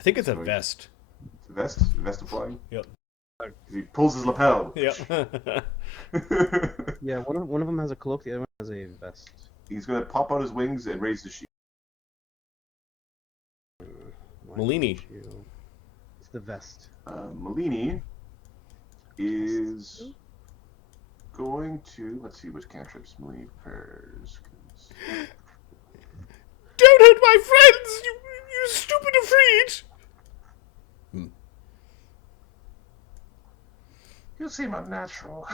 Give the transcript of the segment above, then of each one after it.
I think it's a vest. Vest? Vest of flying? Yep. He pulls his lapel. Yep. Yeah, one of them has a cloak, the other one has a vest. He's going to pop out his wings and raise the shield. Malini. It's the vest. Malini is going to... Let's see which cantrips Malini prefers. Don't hurt my friends, you stupid efreet! You seem unnatural.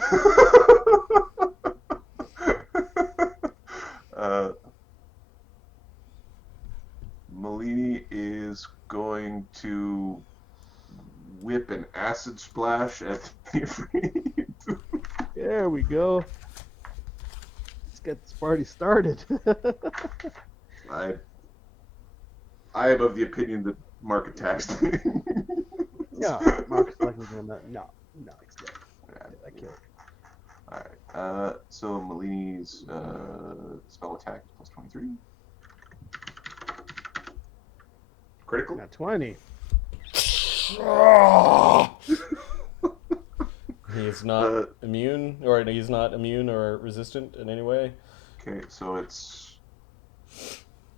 Malini is going to whip an acid splash at the efreet. There we go. Let's get this party started. I am of the opinion that Mark attacked me. No, Mark's likely doing that. No, it's dead. I killed it. Alright, so Malini's spell attack is plus 23. Critical? Got 20. He's not immune, or he's not immune or resistant in any way. Okay, so it's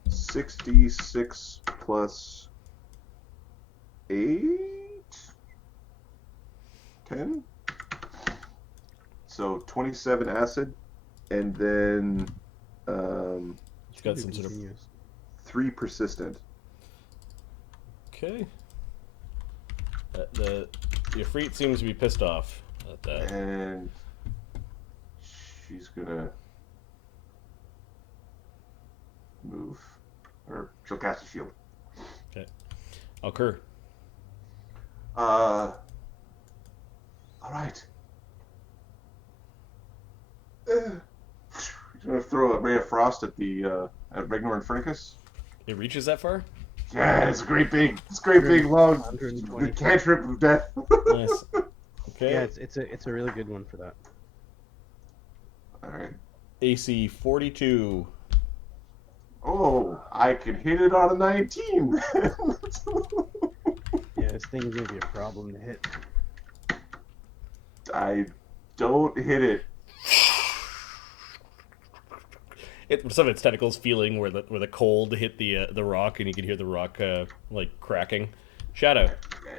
66 plus 8? 10? So 27 acid, and then He's got some sort of... 3 persistent. Okay. The efreet seems to be pissed off at that. And she's gonna move, or she'll cast a shield. Okay. Alkur. All right. You're gonna throw a ray of frost at the at Regnor Infernicus. It reaches that far? Yeah, it's great big long the cantrip of death. Nice. Okay. Yeah, it's a really good one for that. All right. AC 42. Oh, I can hit it on a 19. Yeah, this thing's gonna be a problem to hit. I don't hit it. Some of its tentacles feeling where the cold hit the rock, and you can hear the rock like cracking. Shadow.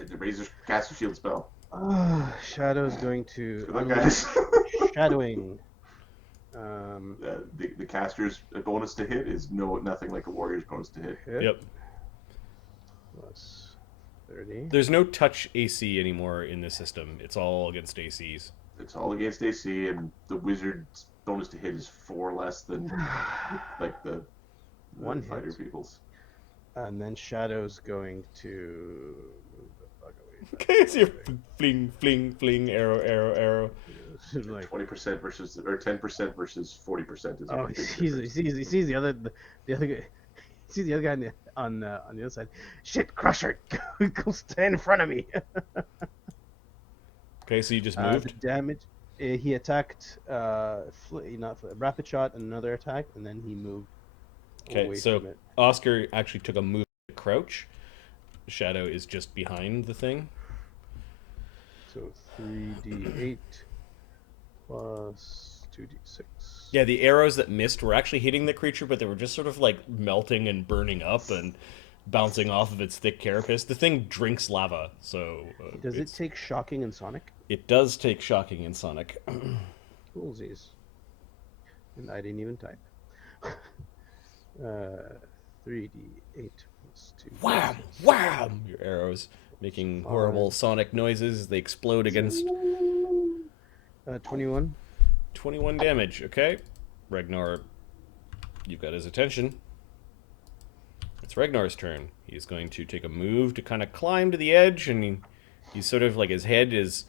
The razor cast a shield spell. Shadow's going to Good luck, guys. shadowing. The caster's bonus to hit is nothing like a warrior's bonus to hit. Yep. Plus 30. There's no touch AC anymore in this system. It's all against ACs. It's all against AC, and the wizard's bonus to hit is 4 less than like the One fighter hit. people's. And then Shadow's going to move the fuck away. Okay, so you're fling, fling, fling, arrow. Like, 20% versus or 10% versus 40% is. oh, he sees the other guy. He sees the other guy on the other side. Shit, Crusher, go stand in front of me. Okay, so you just The moved. damage. He attacked, rapid shot and another attack, and then he moved. Okay, away so from it. Oscar actually took a move to crouch. Shadow is just behind the thing. So 3d8 plus 2d6. Yeah, the arrows that missed were actually hitting the creature, but they were just sort of like melting and burning up and bouncing off of its thick carapace. The thing drinks lava, so... Does it take Shocking and Sonic? It does take Shocking and Sonic. Coolsies. And I didn't even type. 3d8 plus 2. Wham! Wham! Your arrows making horrible sonic noises as they explode against... 21. 21 damage, okay. Regnor, you've got his attention. It's Regnor's turn. He's going to take a move to kind of climb to the edge, and he's sort of like his head is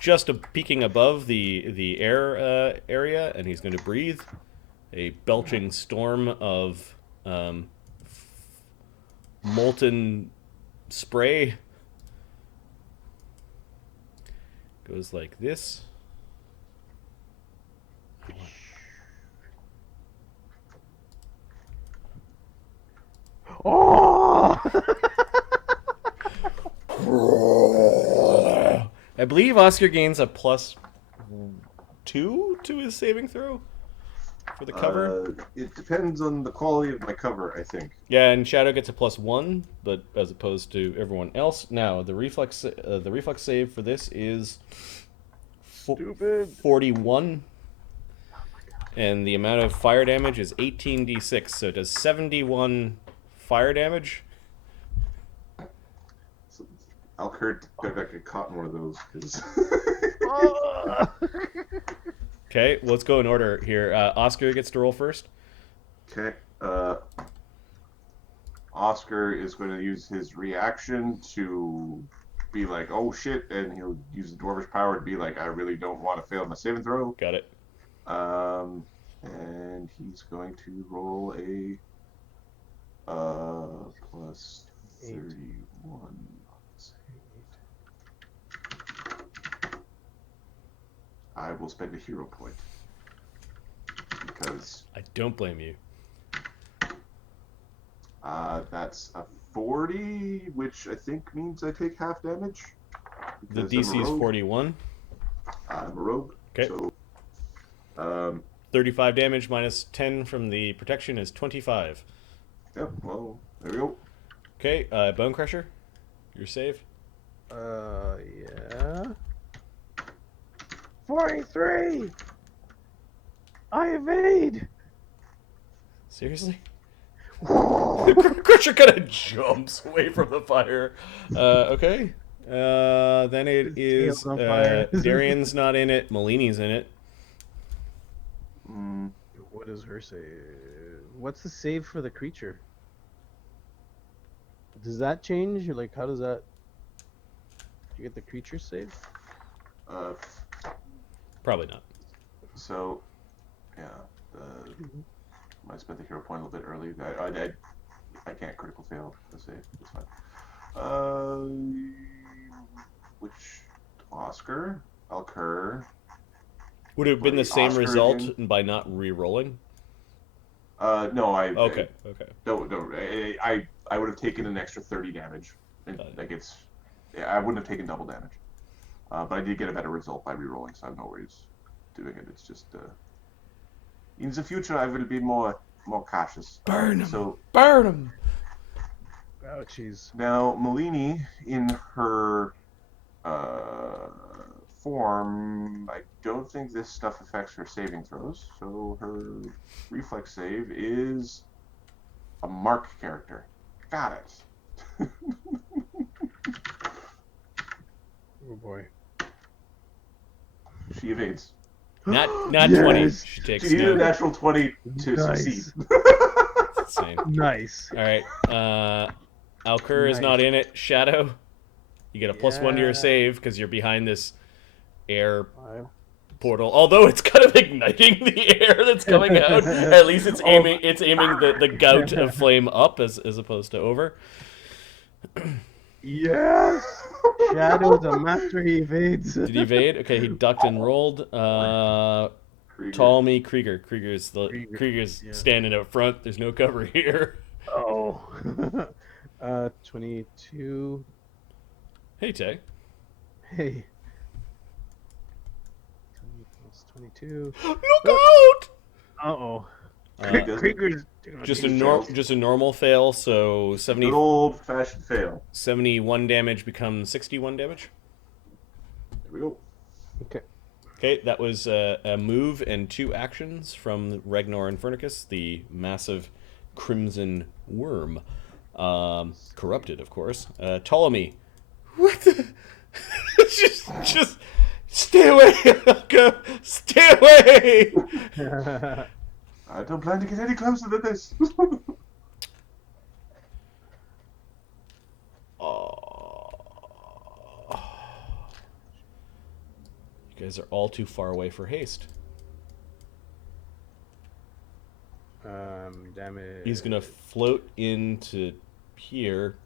just peeking above the air area, and he's going to breathe a belching storm of molten spray. Goes like this. Oh! I believe Oscar gains a +2 to his saving throw for the cover. It depends on the quality of my cover, I think. Yeah, and Shadow gets a +1, but as opposed to everyone else. Now the reflex save for this is Stupid. 41, and the amount of fire damage is 18d6. So it does 71 fire damage. So Alkur got caught in one of those. Cause Okay, let's go in order here. Oscar gets to roll first. Okay. Oscar is going to use his reaction to be like, "Oh shit," and he'll use the dwarvish power to be like, "I really don't want to fail my saving throw." Got it. And he's going to roll a plus 31. I will spend a hero point because I don't blame you. that's a 40, which I think means I take half damage. The because DC is 41. I'm a rogue. Okay. So, 35 damage minus 10 from the protection is 25. yeah, well, there we go. Okay, Bone Crusher, your save. Yeah. 43! I evade! Seriously? Crusher kind of jumps away from the fire. Okay. Then it His is tail's on fire. Darian's not in it. Molini's in it. What is her save? What's the save for the creature? Does that change? Or like, how does that? Do you get the creature save? Probably not. So, yeah, I spent the hero point a little bit early. I can't critical fail the save. It's fine. Which Oscar, Alkur. Would it have been the same Oscar result again? by not re-rolling? No, Okay. No, I would have taken an extra 30 damage. Like I wouldn't have taken double damage. But I did get a better result by re-rolling, so I have no worries doing it. It's just in the future I will be more cautious. Burn him. So Burn him. Oh, jeez. now Molini, in her form, I don't think this stuff affects her saving throws. So her reflex save is a mark character. Got it. Oh boy. She evades. Not Yes! 20. She takes She needed a no. natural 20 to Nice. succeed. Insane. Nice. All right. Alkur is Nice. not in it. Shadow, you get a +1 to your Yeah. save because you're behind this air Five. portal. Although it's kind of igniting the air that's coming out. At least it's aiming. It's aiming the gout of flame up as opposed to over. Yes! Shadow's a master, he evades. Did he evade? Okay, he ducked and rolled. Krieger. Ptolemy, Krieger. Krieger's Yeah. standing up front. There's no cover here. Oh. 22. Hey, Tay. Hey. 20 plus 22. Look out! Uh-oh. Uh, Krieger's just a normal fail. So Good old-fashioned fail. 71 damage becomes 61 damage. There we go. Okay. Okay, that was a move and 2 actions from Regnor Infernicus, the massive crimson worm. Corrupted, of course. Ptolemy. What the? just stay away, Elka! Stay away! I don't plan to get any closer than this. You guys are all too far away for haste. Damage. He's gonna float into here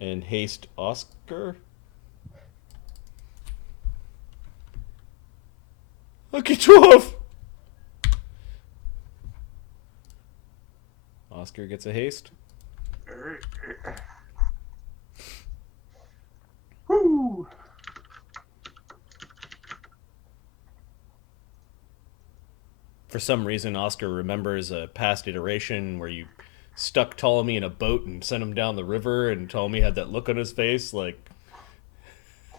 and haste Oscar. Lucky 12! Oscar gets a haste. For some reason, Oscar remembers a past iteration where you stuck Ptolemy in a boat and sent him down the river, and Ptolemy had that look on his face, like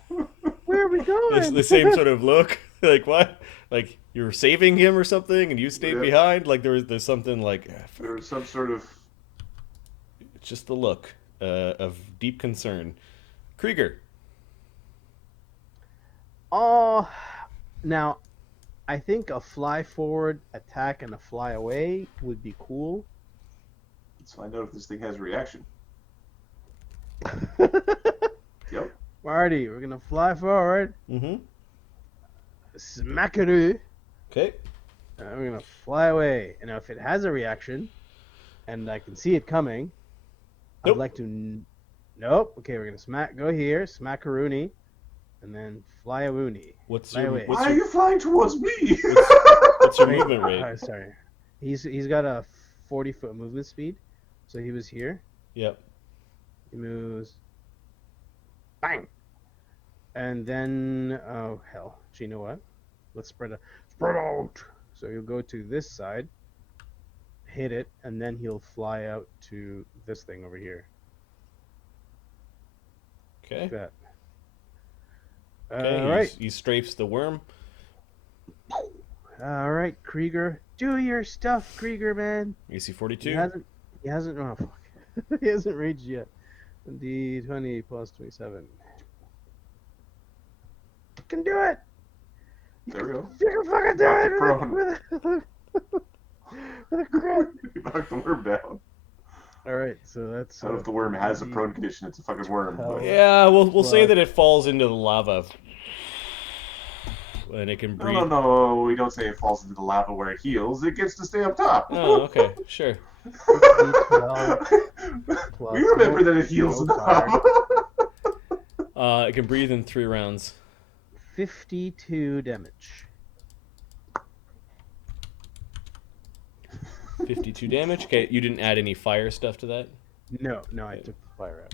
Where are we going? the same sort of look. Like what? Like you were saving him or something, and you stayed Yeah. behind. Like there's something like There was some sort of. it's just the look of deep concern. Krieger. Oh, now, I think a fly forward attack and a fly away would be cool. Let's find out if this thing has a reaction. Yep. Marty, we're gonna fly forward, Mm-hmm. smackaroo, Okay. and we're gonna fly away. And if it has a reaction, and I can see it coming, Nope. I'd like to. Nope. Okay, we're gonna go here, smackaroony, and then fly a woony. What's Fly your away. what's Why are your, you flying towards me? what's your movement rate? Sorry, he's got a 40-foot movement speed, so he was here. Yep. He moves. Bang! And then, oh hell, do you know what? Let's spread out. So he'll go to this side, hit it, and then he'll fly out to this thing over here. Okay. Like that. Okay. All right, He strafes the worm. all right, Krieger, do your stuff, Krieger, man. AC 42. He hasn't. Oh fuck, he hasn't raged yet. D20 plus 27. You can do it. There we go. You can fucking do Knocked it it prone. with a crit. You knocked the worm down. All right, so that's. I don't know if the worm has a prone condition. It's a fucking worm. Hell But... Yeah, we'll say Well, that it falls into the lava, and it can breathe. No, we don't say it falls into the lava where it heals. It gets to stay up top. Oh, okay, sure. We remember that it heals in the lava. It can breathe in 3 rounds. 52 damage. 52 damage. Okay, you didn't add any fire stuff to that. No, I took the fire out.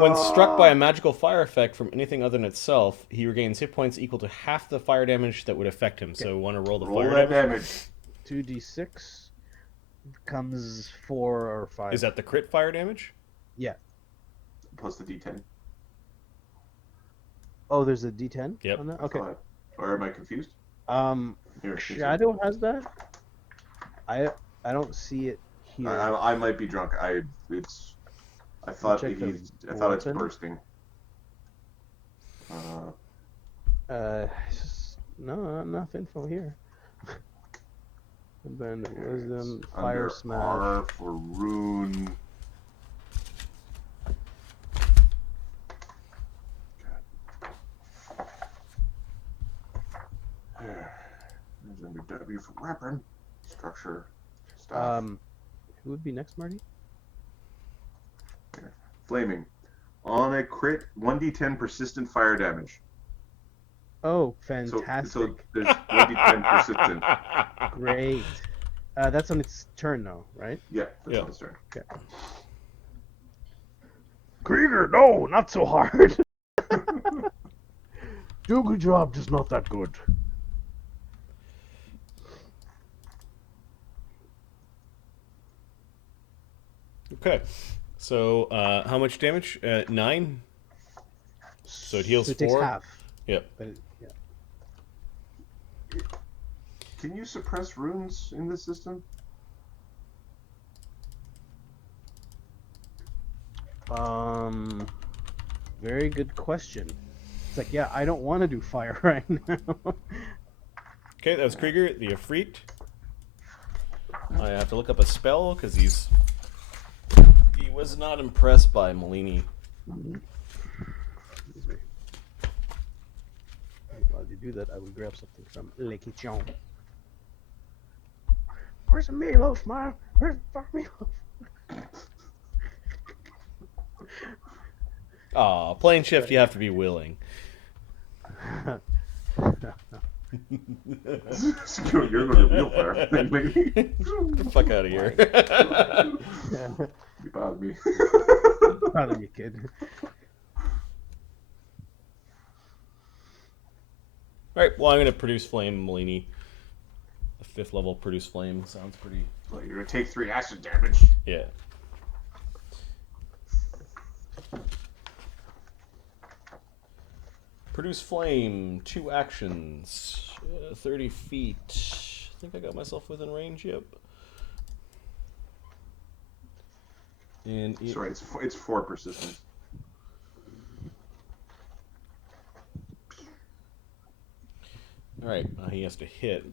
When struck by a magical fire effect from anything other than itself, he regains hit points equal to half the fire damage that would affect him. So, want to roll the Roll fire that damage? damage. 2d6 becomes 4 or 5. Is that the crit fire damage? Yeah. Plus the D10. Oh, there's a d10 Yep. on that? I Okay. thought. Or am I confused? Here, Shadow has that? I don't see it here. I might be drunk. I thought Check the it's weapon. bursting. No, nothing from here. Then wisdom, It's fire under smash. R for rune. There's under W for weapon. Structure. Stuff. Who would be next, Marty? Flaming. On a crit, 1d10 persistent fire damage. Oh, So fantastic! there's 1d10 persistent. Great. That's on its turn, though, right? Yeah, that's Yeah. on his turn. Okay. Krieger, no, not so hard. Do a good job, just not that good. Okay. So, how much damage? 9? So it heals it takes 4? half. Yep. But yeah. Can you suppress runes in this system? Very good question. It's like, yeah, I don't want to do fire right now. Okay, that was Krieger, the efreet. I have to look up a spell because he was not impressed by Molini. Excuse me. While you do that, I will grab something from Le Kitchen. Where's the meatloaf, Mom? Where's the fuck meatloaf? Aw, playing shift, you have to be willing. You're going to real fire. Get the fuck out of here. You bothered me. Proud of you, kid. Alright, well, I'm going to produce flame, Malini. A 5th level produce flame sounds pretty... Well, you're gonna take 3 acid damage. Yeah. Produce flame, 2 actions, 30 feet. I think I got myself within range, yep. And it... Sorry, it's 4 persistence. Alright, he has to hit.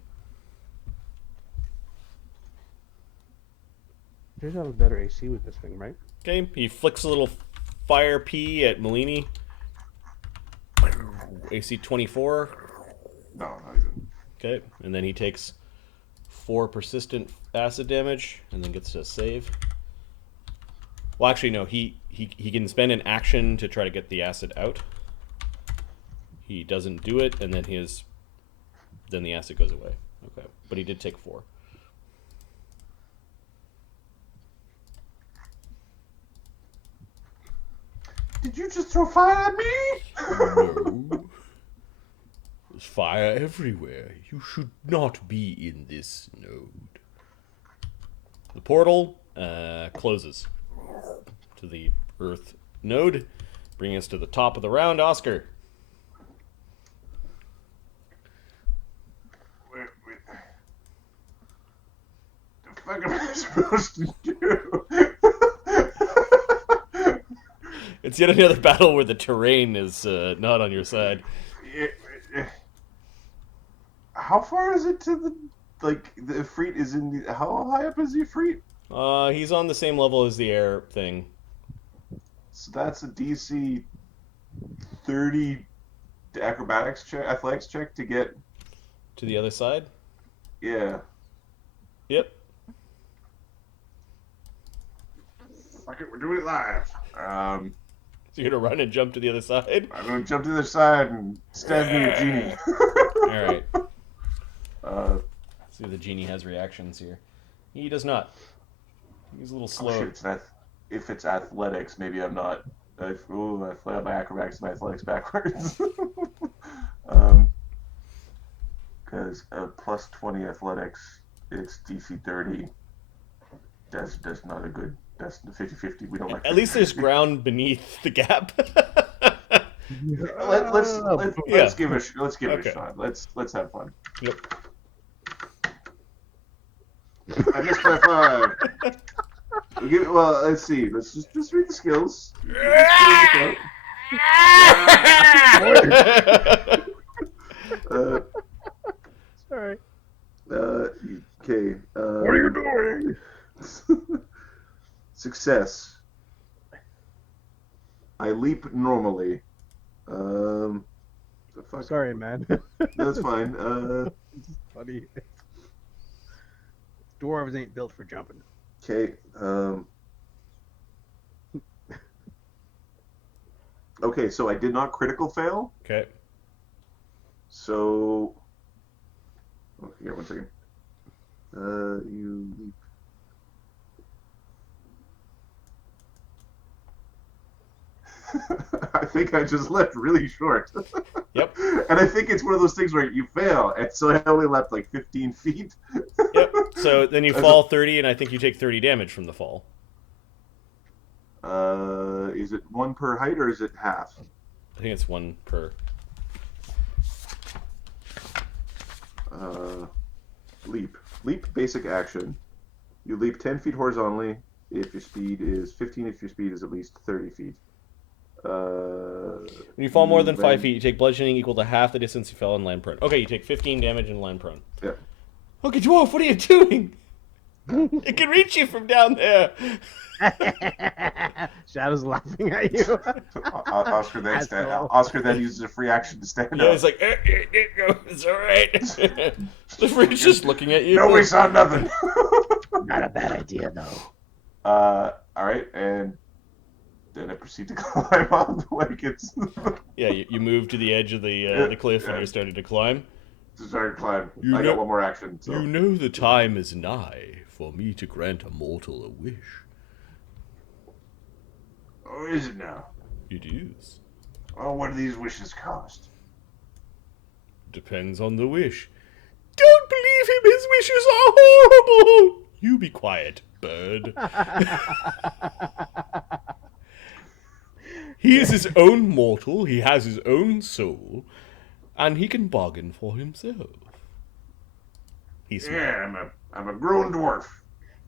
You should have a better AC with this thing, right? Okay, he flicks a little fire pea at Malini. AC 24. No, not even. Okay, and then he takes 4 persistent acid damage, and then gets to save. Well, actually, no. He can spend an action to try to get the acid out. He doesn't do it, and then then the acid goes away. Okay, but he did take 4. Did you just throw fire at me? No. There's fire everywhere. You should not be in this node. The portal closes to the Earth node, bringing us to the top of the round. Oscar. Wait. The fuck am I supposed to do? It's yet another battle where the terrain is not on your side. How far is it to the efreet is in the... How high up is the efreet? He's on the same level as the air thing. So that's a DC 30 acrobatics check, athletics check to get... To the other side? Yeah. Yep. Fuck it, we're doing it live. So you're gonna run and jump to the other side? I'm gonna jump to the other side and stab me a genie. Alright. Uh, See if the genie has reactions here. He does not. He's a little slow. Oh shit, if it's athletics, maybe I'm not. I fled my acrobatics and my athletics backwards. Because plus 20 athletics, it's DC 30. That's not a good. That's the 50-50. We don't like. At least there's ground beneath the gap. Let's give it Okay. a shot. Let's have fun. Yep. I missed by 5. Well, let's see. Let's just read the skills. Sorry. Okay. What are you doing? Success. I leap normally. The fuck? Sorry, man. That's fine. Funny. Dwarves ain't built for jumping. Okay. Okay, so I did not critical fail. Okay. So. Oh, here, 1 second. You leap. I think I just left really short. Yep. And I think it's one of those things where you fail, and so I only left like 15 feet. Yep. So then you fall 30, and I think you take 30 damage from the fall. Is it 1 per height or is it half? I think it's 1 per. Leap. Leap basic action. You leap 10 feet horizontally if your speed is 15, if your speed is at least 30 feet. When you fall more than 5 feet, you take bludgeoning equal to half the distance you fell and land prone. Okay, you take 15 damage and land prone. Yeah. Okay, dwarf, what are you doing? It can reach you from down there. Shadow's laughing at you. Oscar then uses a free action to stand Yeah, up. it's like, it's all right. The freak's just looking at you. No, we saw nothing. Not a bad idea, though. All right, and then I proceed to climb up like it's. Yeah, you move to the edge of the cliff and you're starting to climb. Start to climb. You I know- got 1 more action. So. You know the time is nigh for me to grant a mortal a wish. Oh, is it now? It is. Oh, what do these wishes cost? depends on the wish. Don't believe him, his wishes are horrible! You be quiet, bird. He is his own mortal, he has his own soul, and he can bargain for himself. He's smart. Yeah, I'm a grown dwarf.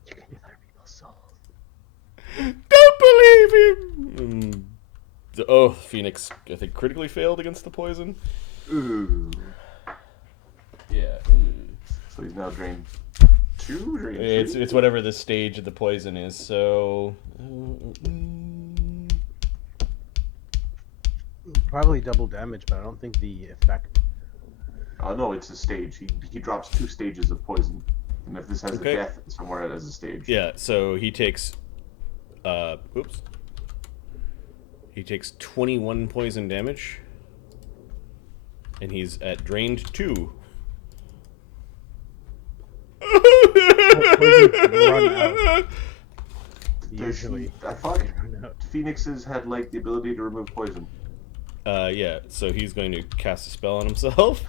You can use other people's souls. Don't believe him! Oh, Phoenix, I think, critically failed against the poison. Ooh. Yeah. So he's now drained 2? Drained 3? It's whatever the stage of the poison is, so... Probably double damage, but I don't think the effect. No, it's a stage. He drops 2 stages of poison. And if this has Okay. a death somewhere, it has a stage. Yeah, so he takes... oops. He takes 21 poison damage. And he's at drained 2. Run out. Usually. I thought Run out. Phoenixes had, like, the ability to remove poison. Yeah, so he's going to cast a spell on himself.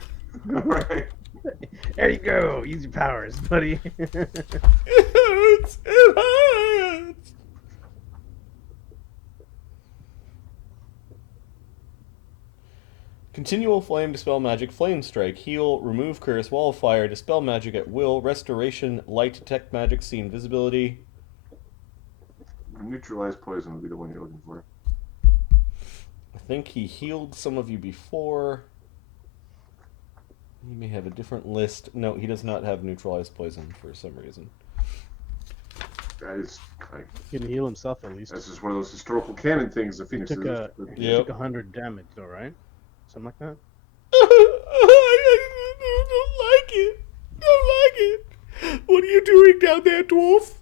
Right. There you go. Use your powers, buddy. It hurts! It hurts! Continual flame, dispel magic, flame strike, heal, remove curse, wall of fire, dispel magic at will, restoration, light, detect magic, see invisibility. Neutralize poison would be the one you're looking for. I think he healed some of you before. He may have a different list. No, he does not have neutralized poison for some reason. That is, like, He can heal himself at least. that's just one of those historical canon things of Phoenixes. Yep. Took 100 damage though, right? Something like that. I don't like it. Don't like it. What are you doing down there, dwarf?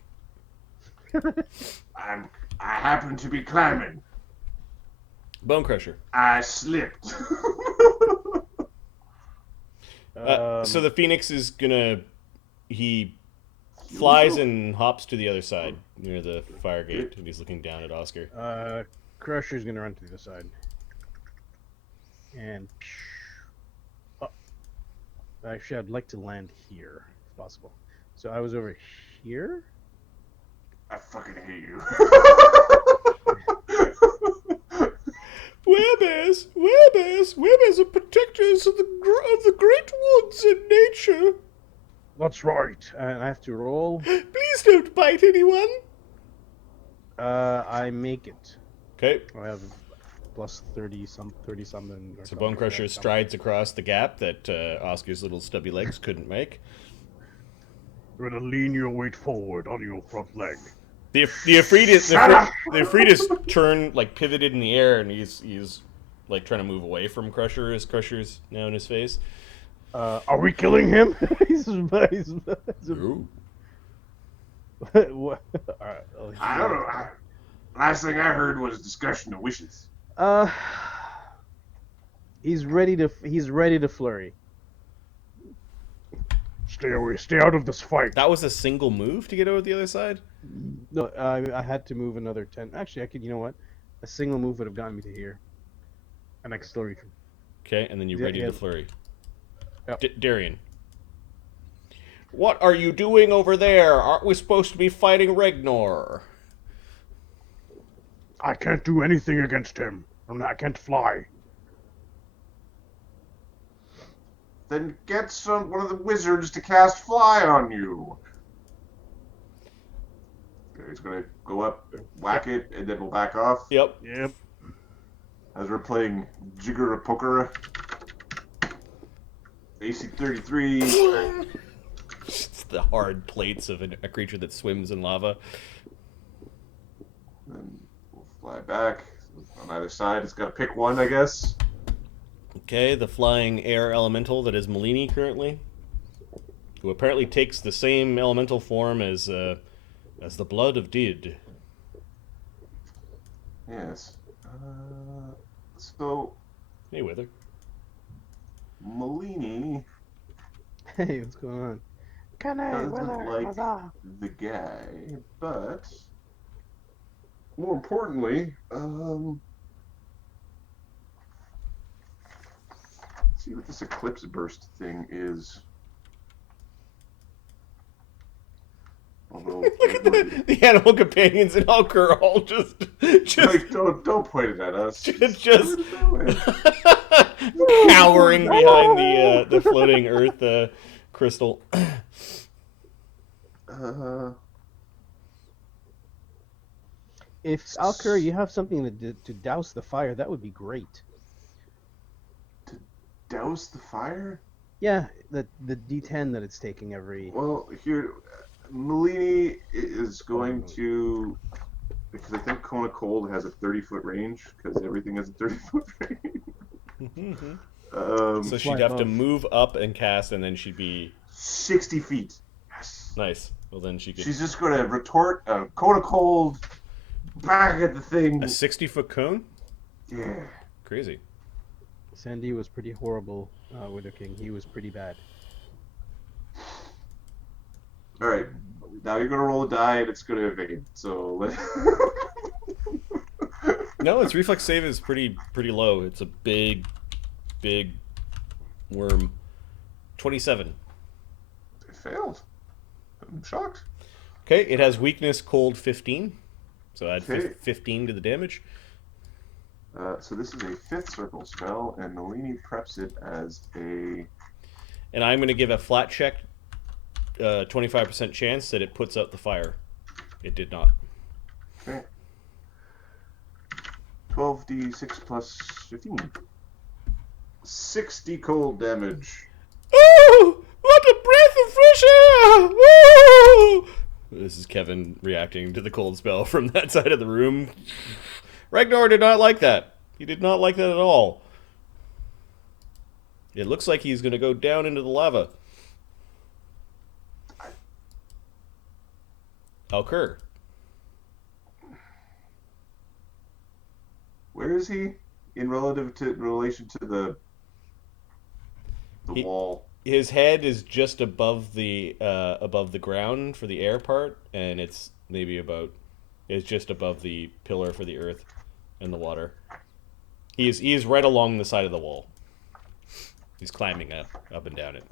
I happen to be climbing. Bone Crusher. I slipped. So the Phoenix is gonna... He flies and hops to the other side, near the fire gate, and he's looking down at Oscar. Crusher's gonna run to the other side. And oh. Actually, I'd like to land here if possible. So I was over here. I fucking hate you. Werebears are protectors of the great woods and nature. That's right. And I have to roll. Please don't bite anyone. I make it. Okay. I have plus 30 something. Or So something Bone like Crusher that. strides across the gap that Oscar's little stubby legs couldn't make. You're gonna lean your weight forward on your front leg. The Efreetis turn, like, pivoted in the air, and he's like trying to move away from Crusher as Crusher's now in his face. Are we killing him? he's Ooh. what? Alright. I don't know. Last thing I heard was discussion of wishes. He's ready to flurry. Stay away. Stay out of this fight. That was a single move to get over the other side? No, I had to move another 10. Actually, I could. You know what? A single move would have gotten me to here, and I could still reach him. Okay, and then you ready to flurry. Yep. Darian. What are you doing over there? Aren't we supposed to be fighting Regnor? I can't do anything against him. I can't fly. Then get one of the wizards to cast fly on you. He's gonna go up, whack it, and then we'll back off. Yep. As we're playing Jigger Poker. AC 33. It's the hard plates of a creature that swims in lava. Then we'll fly back. On either side, it's got to pick one, I guess. Okay, the flying air elemental that is Malini currently, who apparently takes the same elemental form as the blood of Did. Yes. So, Hey, Wither. Malini Hey, what's going on? doesn't like the guy, but more importantly, see what this eclipse burst thing is. Although, Look at the animal companions in Alkur are all just like, don't point it at us. just Put it cowering behind the floating Earth crystal. If Alkur, you have something to douse the fire, that would be great. To douse the fire? Yeah, the D10 that it's taking every. Well, here, Malini is going to, because I think Kona Cold has a 30-foot range, because everything has a 30-foot range. So she'd have to move up and cast, and then she'd be 60 feet. Yes. Nice. Well, then she could. She's just going to retort Kona Cold back at the thing. A 60-foot cone? Yeah. Crazy. Sandy was pretty horrible, Widow King. He was pretty bad. All right. Now you're going to roll a die, and it's going to evade. So No, its reflex save is pretty low. It's a big worm. 27. It failed. I'm shocked. Okay, it has weakness cold 15. So add Okay. 15 to the damage. So this is a 5th circle spell, and Nalini preps it as a... And I'm going to give a flat check, 25% chance that it puts out the fire. It did not. Okay. 12d6 plus 15. 60 cold damage. Oh, what a breath of fresh air! Oh! This is Quevin reacting to the cold spell from that side of the room. Regnor did not like that. He did not like that at all. It looks like he's going to go down into the lava. Alkur. Where is he in relation to the wall? His head is just above the ground for the air part, and it's maybe it's just above the pillar for the earth and the water. He is right along the side of the wall. He's climbing up and down it.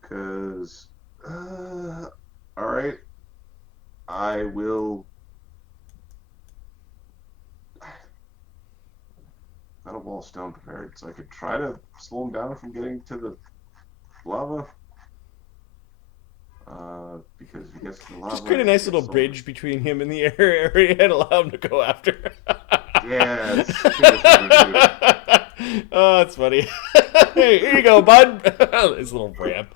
Because, all right, I will. Got a wall of stone prepared, so I could try to slow him down from getting to the lava. Because if he gets to the lava, Just create a nice little bridge between him and the air area and allow him to go after. Yeah, that's what I'm gonna do. Oh, that's funny. Hey, here you go, bud. This little ramp.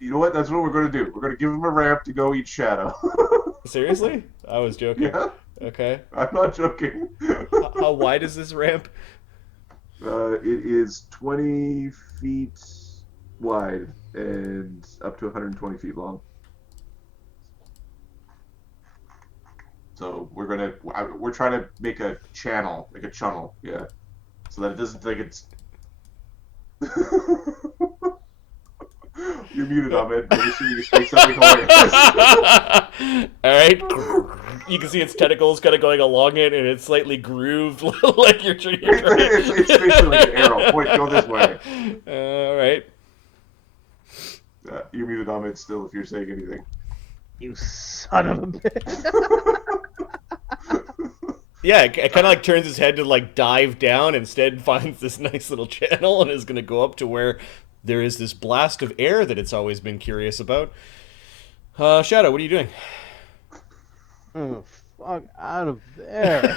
You know what? That's what we're going to do. We're going to give him a ramp to go eat Shadow. Seriously? I was joking. Yeah. Okay. I'm not joking. How wide is this ramp? It is 20 feet wide and up to 120 feet long. So we're trying to make a channel, like a channel, yeah, so that it doesn't think it's. You're muted, Ahmed. I'm assuming you say something hilarious. All right. You can see its tentacles kind of going along it, and it's slightly grooved, like you're trying. It's basically like an arrow. Point, go this way. All right. You're muted, Ahmed. Still, if you're saying anything. You son of a bitch. Yeah, it kind of like turns his head to like dive down. Instead, finds this nice little channel and is going to go up to where there is this blast of air that it's always been curious about. Shadow, what are you doing? Oh, fuck out of there.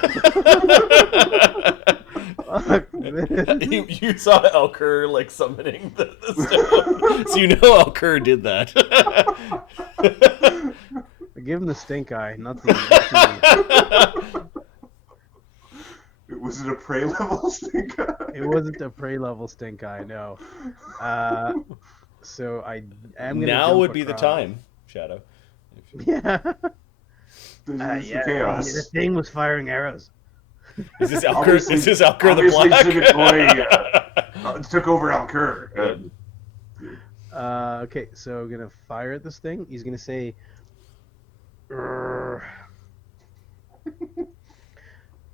Fuck this. You saw Alkur like summoning the stone, so you know Alkur did that. I give him the stink eye, not the. Was it a prey level stink eye? It wasn't a prey level stink eye, no. So I am gonna. Now jump would be the across. time, Shadow. Yeah. This is Yeah. chaos. The thing was firing arrows. Is this Alkur? Obviously- Is this Alkur the Obviously, Black? Civic Boy took over Alkur. Okay, so I'm gonna fire at this thing. He's gonna say, "Urgh."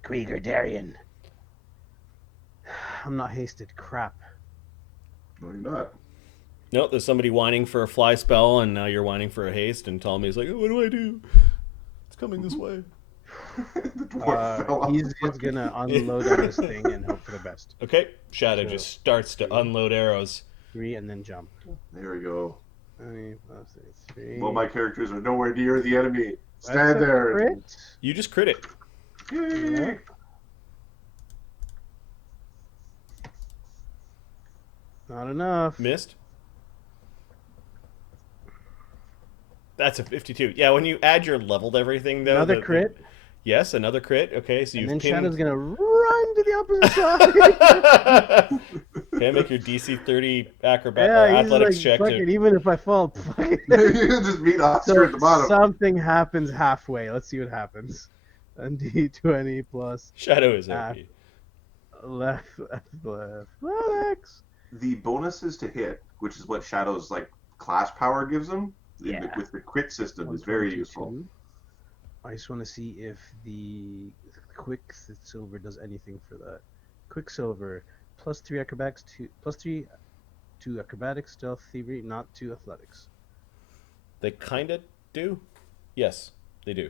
Krieger Darien. I'm not hasted. Crap. No, you're not. Nope, there's somebody whining for a fly spell, and now you're whining for a haste, and Ptolemy's like, oh, what do I do? It's coming this way. The dwarf fell off He's the just fucking- gonna unload on this thing and hope for the best. Okay, Shadow So, just starts to unload arrows. 3 and then jump. There we go. 20 plus 3. Well, my characters are nowhere near the enemy. That's Stand a there. crit. You just crit it. Yay. Not enough. Missed. That's a 52. Yeah, when you add your leveled everything, though. Another crit. Yes, another crit. Okay, so And you've then pinned... Shadow's gonna run to the opposite side. Okay, make your DC 30 acrobat or Yeah, he's athletics like, check. fuck To... it, even if I fall, fuck it. You just meet Oscar So at the bottom. something happens halfway. Let's see what happens. A D20 plus Shadow is Ah. OP. left, athletics. The bonuses to hit, which is what Shadow's like class power gives him, Yeah. with the crit system, is very 122. useful. I just want to see if the Quicksilver does anything for that. Quicksilver plus 3 acrobatics plus 3 to acrobatics, stealth, thievery, not to athletics. They kind of do. Yes, they do.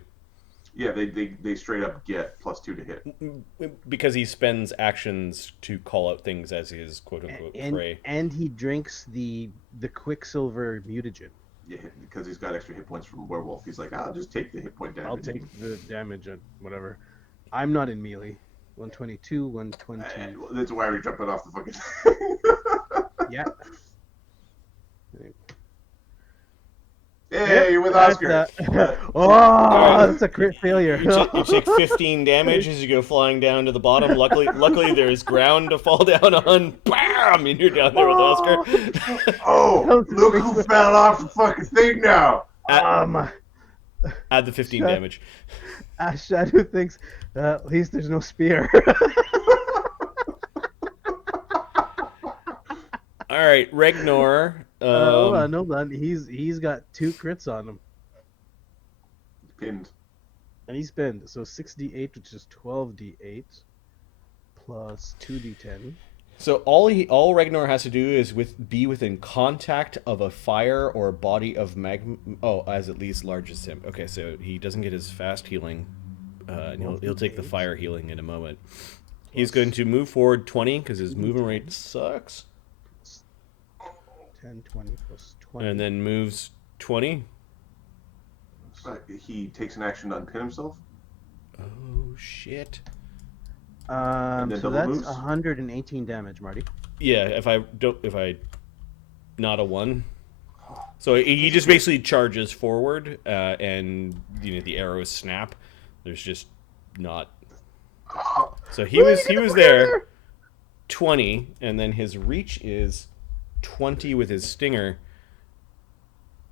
Yeah, they straight up get +2 to hit. Because he spends actions to call out things as his quote-unquote prey. And he drinks the Quicksilver mutagen. Yeah, because he's got extra hit points from Werewolf. He's like, I'll just take the hit point damage. I'll take the damage and whatever. I'm not in melee. 122, 120. That's why we're jumping off the fucking. Yeah. Hey, with That's Oscar. that. Oh, Alright. that's a crit failure. You take 15 damage as you go flying down to the bottom. Luckily, there's ground to fall down on. Bam! And you're down there with Oscar. Oh, look who fell off the fucking thing now. Add the 15 damage. Shadow thinks, at least there's no spear. All right, Regnor. Hold on. He's got 2 crits on him. Pinned. And he's pinned. So 6d8, which is 12d8, plus 2d10. So all Regnor has to do is be within contact of a fire or body of magma. Oh, as at least large as him. Okay, so he doesn't get his fast healing. And he'll take the fire healing in a moment. He's going to move forward 20 because his movement rate sucks. 10, 20 plus 20. And then moves 20. He takes an action to unpin himself. Oh shit. then So double that's moves? 118 damage, Marty. Yeah, if I not a 1. So he just basically charges forward, and the arrows snap. There's just not. So he was there, 20, and then his reach is 20 with his stinger.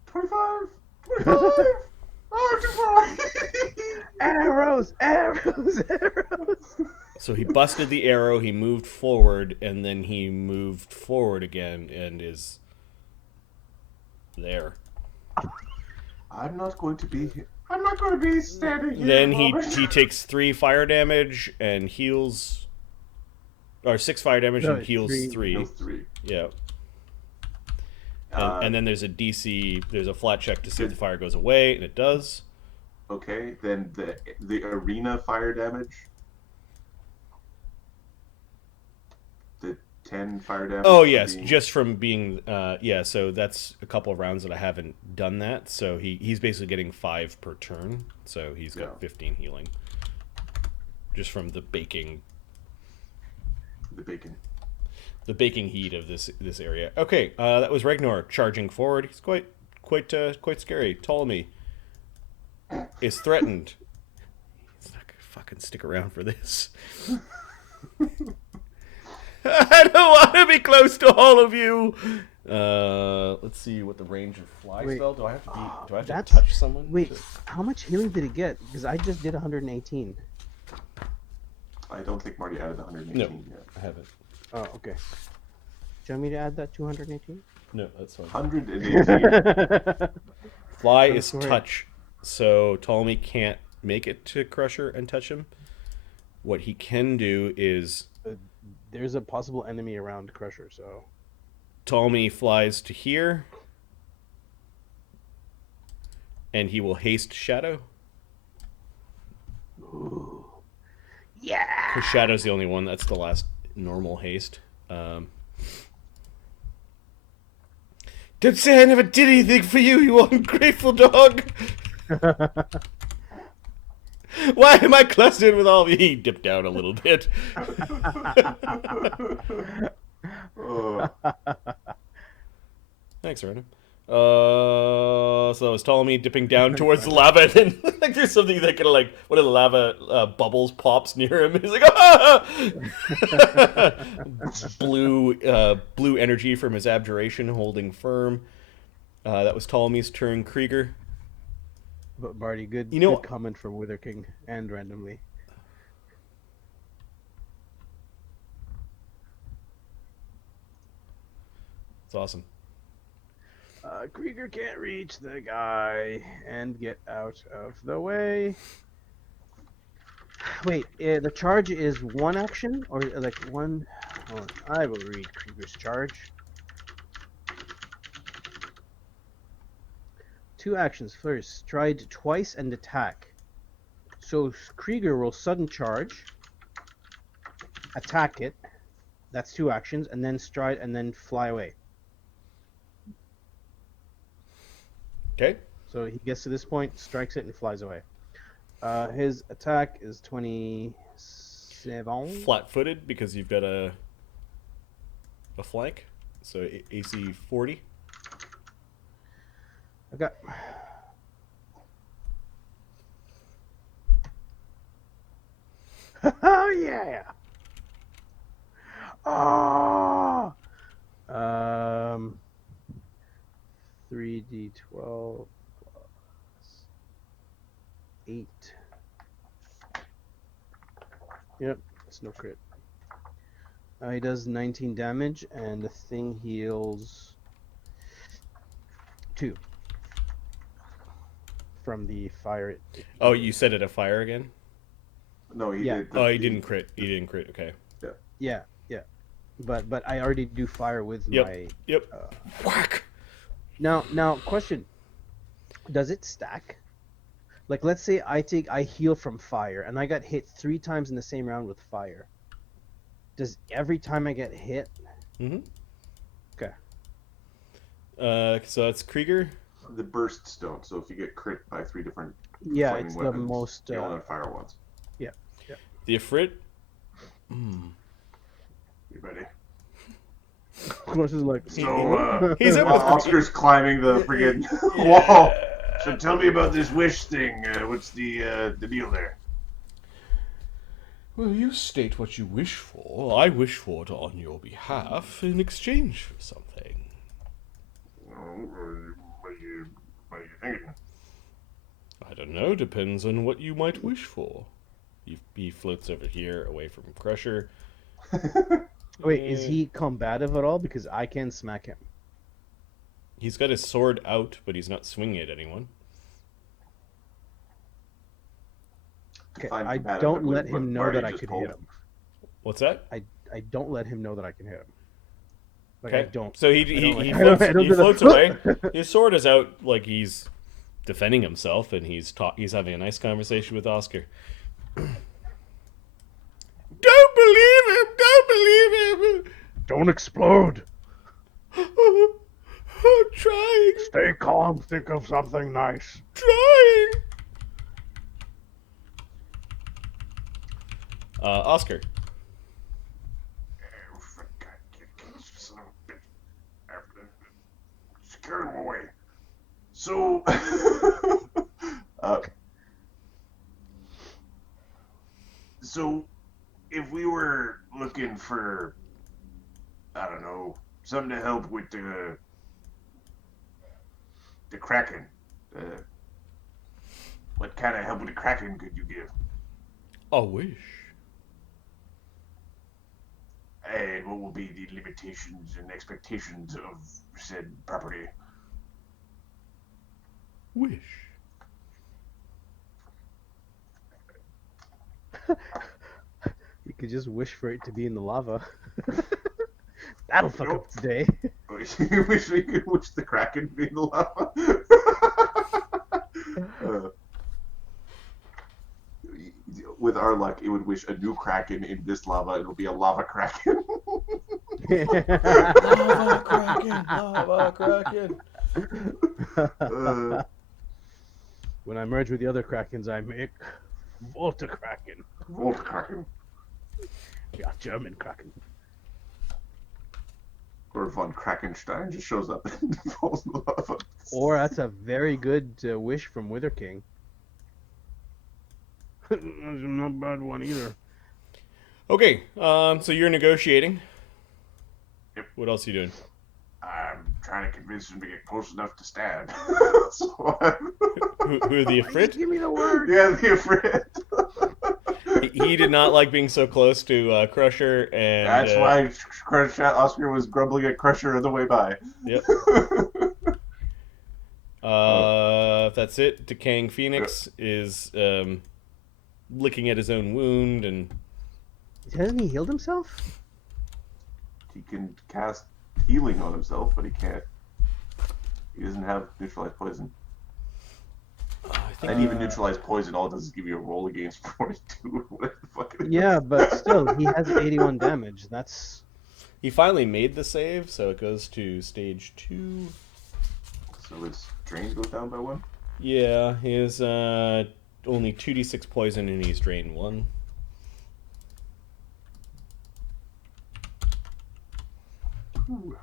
25. 25. Oh, too far. Arrows! So he busted the arrow. He moved forward, and then he moved forward again, and is there. I'm not going to be here. I'm not going to be standing here. Then Robert. he takes 3 fire damage and heals, or 6 fire damage No, and heals 3. Heals 3. Yeah. And then there's a DC. There's a flat check to see if the fire goes away, and it does. Okay, then the arena fire damage. The 10 fire damage. Oh from yes, being- just from being yeah. So that's a couple of rounds that I haven't done that. So he's basically getting 5 per turn. So he's got Yeah. 15 healing, just from the baking the bacon. heat of this area. Okay, that was Regnor charging forward. He's quite scary. Ptolemy is threatened. He's not gonna fucking stick around for this. I don't want to be close to all of you. Let's see what the range of fly Wait. spell. Do I have to That's- touch someone? Wait, how much healing did he get? Because I just did 118. I don't think Marty added the 118 No, yet. I haven't. Oh, okay. Do you want me to add that 218? No, that's fine. 118. Fly I'm is sorry. touch, so Ptolemy can't make it to Crusher and touch him. What he can do is There's a possible enemy around Crusher, so Ptolemy flies to here, and he will haste Shadow. ooh. Yeah. Because Shadow's the only one. That's the last normal haste. Don't say I never did anything for you, you ungrateful dog! Why am I clustered with all of you? He dipped down a little bit. Oh, Thanks, Random. So that was Ptolemy dipping down towards the lava, and then like there's something that kind of like one of the lava bubbles pops near him. He's like, ah! blue energy from his abjuration holding firm. That was Ptolemy's turn. Krieger. But Barty, good, You know- good comment from Wither King and randomly. It's awesome. Krieger can't reach the guy and get out of the way. Wait, the charge is one action or like one? Hold on, I will read Krieger's charge. 2 actions. First, stride twice and attack. So Krieger will sudden charge, attack it. That's 2 actions, and then stride and then fly away. Okay. So he gets to this point, strikes it, and flies away. His attack is 27. Flat-footed because you've got a flank. So AC 40. I got. Oh yeah. Oh. 3d12 plus 8. Yep, it's no crit. He does 19 damage, and the thing heals 2 from the fire. Oh, you set it afire again? no, he Yeah. did. Oh, he didn't crit. He didn't crit. Okay. Yeah. But I already do fire with Yep. my. Yep. Whack. Now, question: does it stack? Like, let's say I heal from fire, and I got hit 3 times in the same round with fire. Does every time I get hit? Mm-hmm. Okay. So that's Krieger. The bursts don't. So if you get crit by 3 different Yeah, flaming it's weapons, the most. you only fire once. The Efreet. You ready? Close is like. So He's up with Oscar's climbing the friggin' wall. So tell me about this wish thing. What's the deal there? Well, you state what you wish for. I wish for it on your behalf in exchange for something. What are you thinking? I don't know. Depends on what you might wish for. He floats over here, away from Crusher. Wait, is he combative at all? Because I can smack him. He's got his sword out, but he's not swinging at anyone. Okay, Define I combative, don't what- let what him know Barty that I just could told hit him. him. What's that? I don't let him know that I can hit him. Like, Okay. I don't. So he I don't like- he I don't- floats, I don't he do that. floats away. His sword is out, like he's defending himself, and he's having a nice conversation with Oscar. Don't believe him! Don't believe him! Don't explode. I'm trying, Stay calm. Think of something nice. trying. Oscar. Scare him away. So, so if we were looking for, I don't know, something to help with the Kraken, what kind of help with the Kraken could you give? A wish. And what will be the limitations and expectations of said property? Wish. could just wish for it to be in the lava. That'll fuck up today. wish we could wish the Kraken to be in the lava. With our luck, it would wish a new Kraken in this lava. It'll be a lava Kraken. Lava Kraken! Lava Kraken! When I merge with the other Krakens, I make Volta Kraken. Volta Kraken. Yeah, German Kraken. Or von Krakenstein just shows up and falls in the lava. Or that's a very good wish from Wither King. That's not a bad one either. Okay, so you're negotiating. Yep. What else are you doing? I'm trying to convince him to get close enough to stab. So Who are the Just Efreet? give me the word. yeah, the Efreet. He did not like being so close to Crusher, and That's why Oscar was grumbling at Crusher on the way by. Yep. That's it. Decaying Phoenix is licking at his own wound, and Hasn't he healed himself? He can cast healing on himself, but he can't. He doesn't have neutralized poison. I think And even neutralized poison, all it does is give you a roll against 42 or whatever the fuck it is. Yeah, but still, he has 81 damage. That's he finally made the save, so it goes to stage 2. So his drain goes down by 1? Yeah, he has only 2d6 poison, and he's drained 1. Ooh.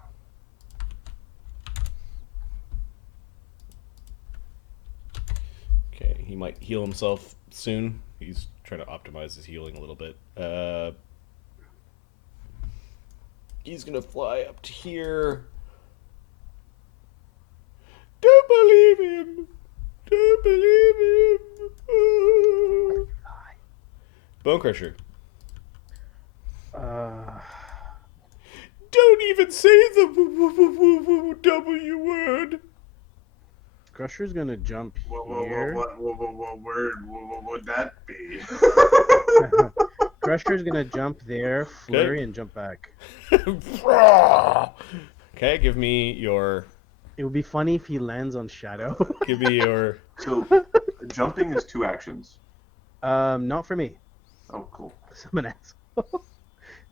Okay, he might heal himself soon. He's trying to optimize his healing a little bit. He's gonna fly up to here. Don't believe him. Don't believe him. Oh. Bone Crusher. Don't even say the W word. Crusher's gonna jump here. What word would that be? Crusher's gonna jump there, flurry, and jump back. Okay, give me your. It would be funny if he lands on Shadow. Give me your. So, jumping is 2 actions. Not for me. Oh, cool. Someone asshole.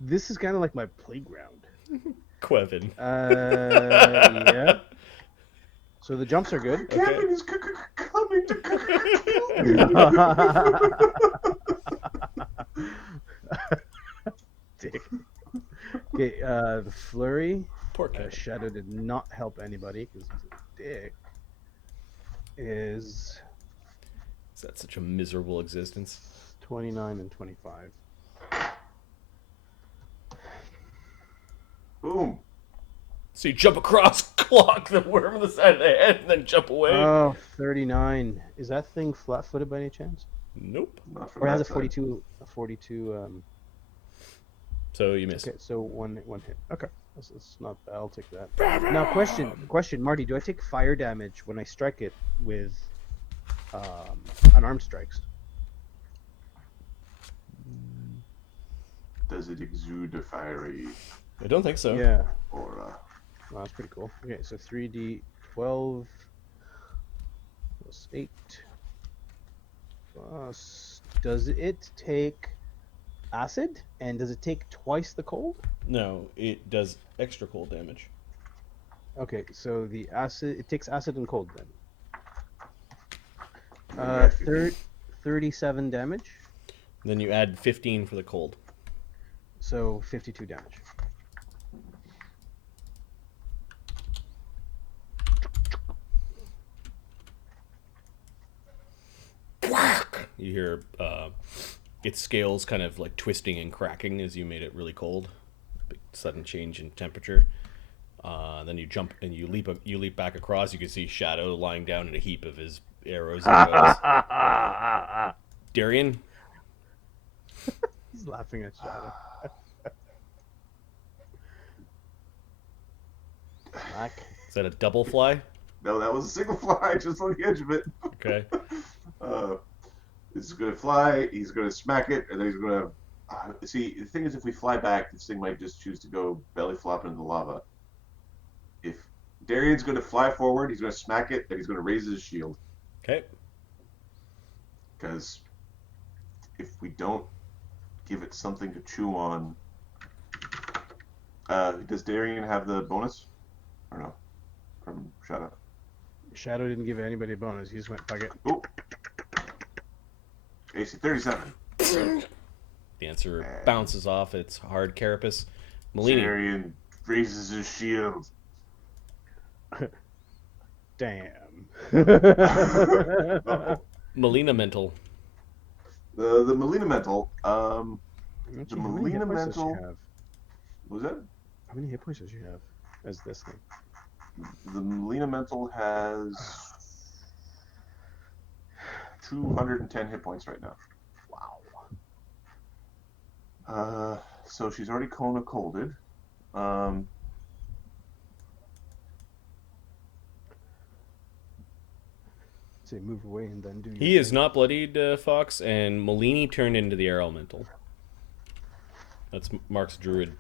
This is kind of like my playground. Quevin. Yeah. So the jumps are good. Kevin is coming to Dick. Okay, the flurry. Poor Kevin. Shadow did not help anybody because he's a dick. Is Is that such a miserable existence? 29 and 25. Boom. So you jump across, clock the worm on the side of the head, and then jump away? Oh, 39. Is that thing flat-footed by any chance? Nope. Not from Or has that a 42? A 42. So you missed. Okay, so one hit. Okay, that's not bad. I'll take that. Now, question, Marty. Do I take fire damage when I strike it with unarmed strikes? Does it exude a fiery I don't think so. Yeah. aura? Wow, that's pretty cool. Okay, so 3d12 plus 8 plus. Does it take acid? And does it take twice the cold? No, it does extra cold damage. Okay, so the acid. It takes acid and cold then. Yeah, 15. 37 damage. Then you add 15 for the cold. So 52 damage. You hear its scales kind of like twisting and cracking as you made it really cold. Big sudden change in temperature. Then you jump and you leap back across. You can see Shadow lying down in a heap of his arrows and bows. Darian? He's laughing at Shadow. Black. Is that a double fly? No, that was a single fly just on the edge of it. Okay. This is gonna fly. He's gonna smack it, and then he's gonna See, the thing is, if we fly back, this thing might just choose to go belly flop into the lava. If Darian's going to fly forward, he's going to smack it, then he's going to raise his shield. Okay. Because if we don't give it something to chew on, does Darian have the bonus or no from Shadow? Shadow didn't give anybody a bonus. He just went fuck it. Oh, AC 37. The answer bounces off its hard carapace. Malini. Darian raises his shield. Damn. Melina mental. The Melina mental. The Melina mental. Have? What was that? How many hit points does you have as this thing? The Melina mental has 210 hit points right now. Wow. So she's already Kona colded. Say move away and then do. He is not bloodied, Fox, and Malini turned into the arrow mental. That's Mark's druid.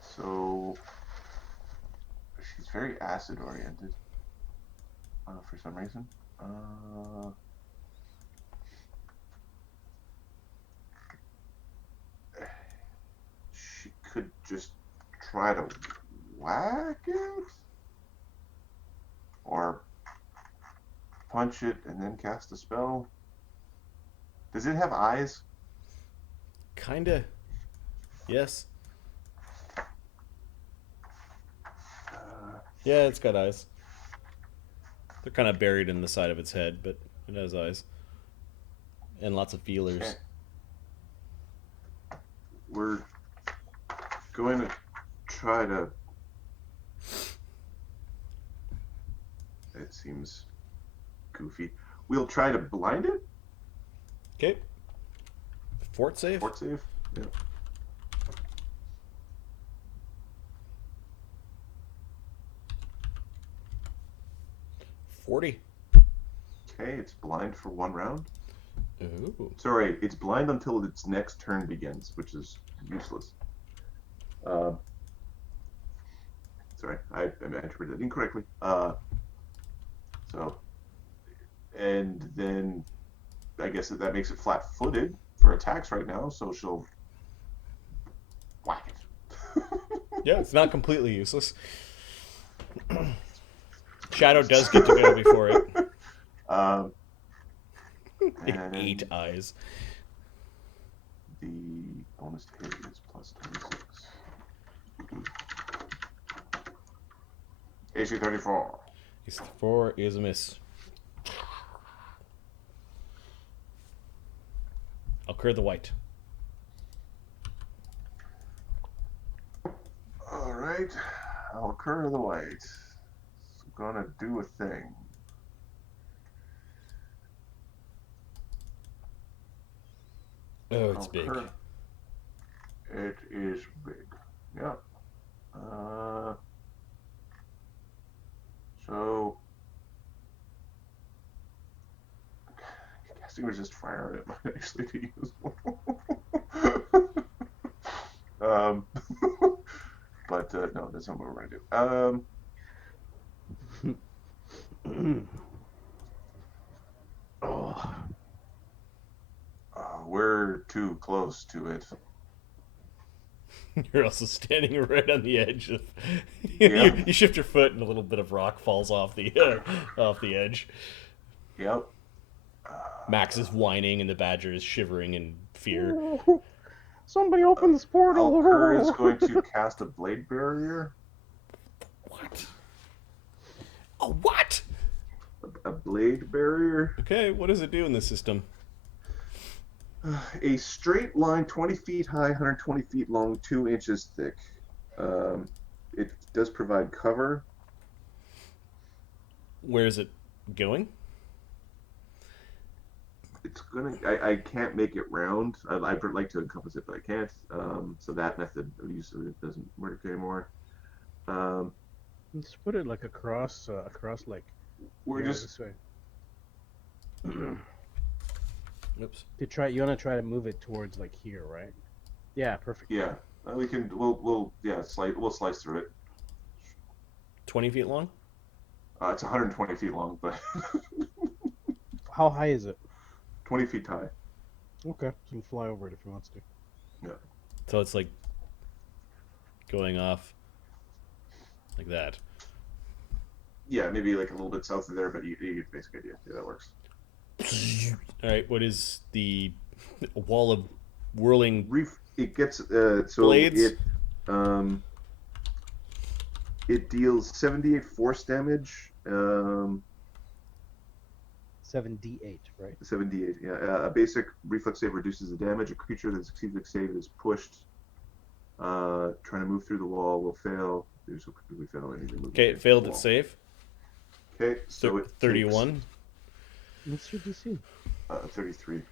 So she's very acid oriented for some reason. She could just try to whack it or punch it and then cast a spell. Does it have eyes? Kinda. Yes. Yeah, it's got eyes. They're kind of buried in the side of its head, but it has eyes. And lots of feelers. Okay. We're going to try to... It seems goofy. We'll try to blind it? Okay. Fort save? Fort save? Yeah. $40. Okay, it's blind for 1 round. Ooh. Sorry, it's blind until its next turn begins, which is useless. Sorry, I interpreted it incorrectly. And then I guess that makes it flat-footed for attacks right now, so she'll whack it. Yeah, it's not completely useless. Shadow does get to go before it. And 8 eyes. the bonus to hit is plus 26. AC 34. AC 4 is a miss. Alkur the white. Alright, I'll curve the white. It's gonna do a thing. Oh, it's big. It is big. Yeah. So casting resist fire it might actually be useful. But no, that's not what we're gonna do. We're too close to it. You're also standing right on the edge of. Yeah. you shift your foot, and a little bit of rock falls off the edge. Yep. Max is whining, and the badger is shivering in fear. Somebody open this portal. Alkur is going to cast a blade barrier. What? A what? A blade barrier. Okay, what does it do in this system? A straight line 20 feet high, 120 feet long, 2 inches thick. It does provide cover. Where is it going? It's gonna. I can't make it round. I'd like to encompass it, but I can't. So that method of use of it doesn't work anymore. Let's put it like across like. We're yeah, just. this way. Oops. You want to try to move it towards like here, right? Yeah, perfect. Yeah, we can. We'll slice through it. 20 feet long? It's 120 feet long, but How high is it? 20 feet high. Okay, so you can fly over it if he wants to. Yeah. So it's like going off like that. Yeah, maybe like a little bit south of there, but you get the basic idea. Yeah, that works. All right, what is the wall of whirling It gets so blades? it deals 78 force damage. 7d8, right? 78. Yeah, a basic reflex save reduces the damage. A creature that succeeds a save is pushed. Trying to move through the wall will fail. There's so quickly fail. I need to move. Okay, it failed its save. Okay, so it 31. What's your DC? 33.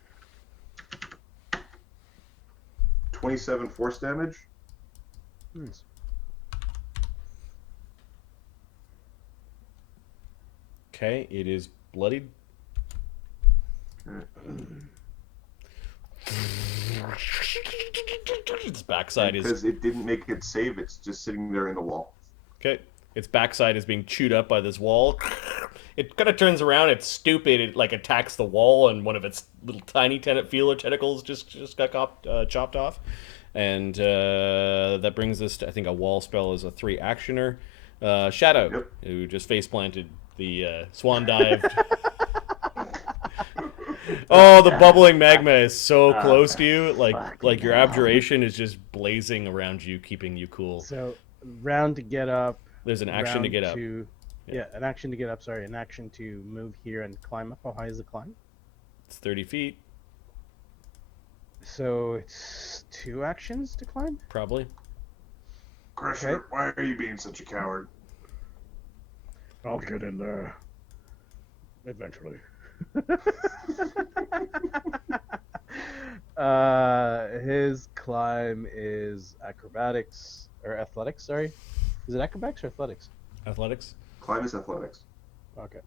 27 force damage. Nice. Okay, it is bloodied. Its backside is because it didn't make it save. It's just sitting there in the wall. okay. Its backside is being chewed up by this wall. It kind of turns around. It's stupid. It like attacks the wall, and one of its little tiny feeler tentacles just got chopped off. And that brings us to, I think, a wall spell is a 3 actioner. Shadow, Yep. who just face planted the swan dived. Oh, the bubbling magma is so close to you. Like your abjuration is just blazing around you, keeping you cool. So round to get up. There's an action to round get up. Yeah, an action to get up. Sorry, an action to move here and climb up. How high is the climb? It's 30 feet, So it's 2 actions to climb. probably. Crusher, why are you being such a coward? I'll get in there eventually. His climb is acrobatics or athletics. Sorry, is it acrobatics or athletics? Athletics. Climb is athletics. Okay.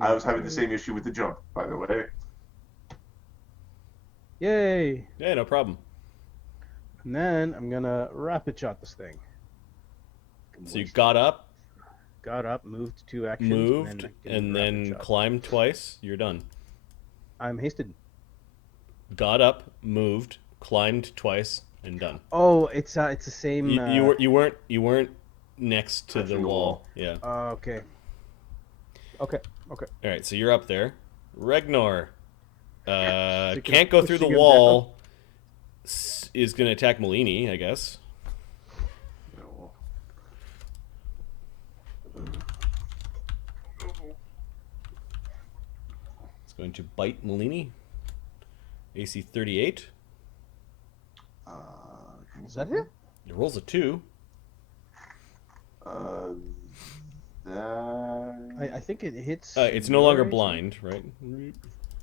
I was having the same issue with the jump, by the way. Yay! Yeah, no problem. And then I'm gonna rapid shot this thing. So you got up, Got up, moved 2 actions, moved, and and then climbed twice. You're done. I'm hasted. Got up, moved, climbed twice, and done. Oh, it's the same. You weren't next to the Touching the wall. wall. Yeah. Okay. Okay. All right, so you're up there. Regnor Sticking- can't go through the pushing him wall. Is going to attack Molini, I guess. No. It's going to bite Molini. AC 38. Is that it? It rolls a 2. That... I think it hits. It's no longer your blind, right?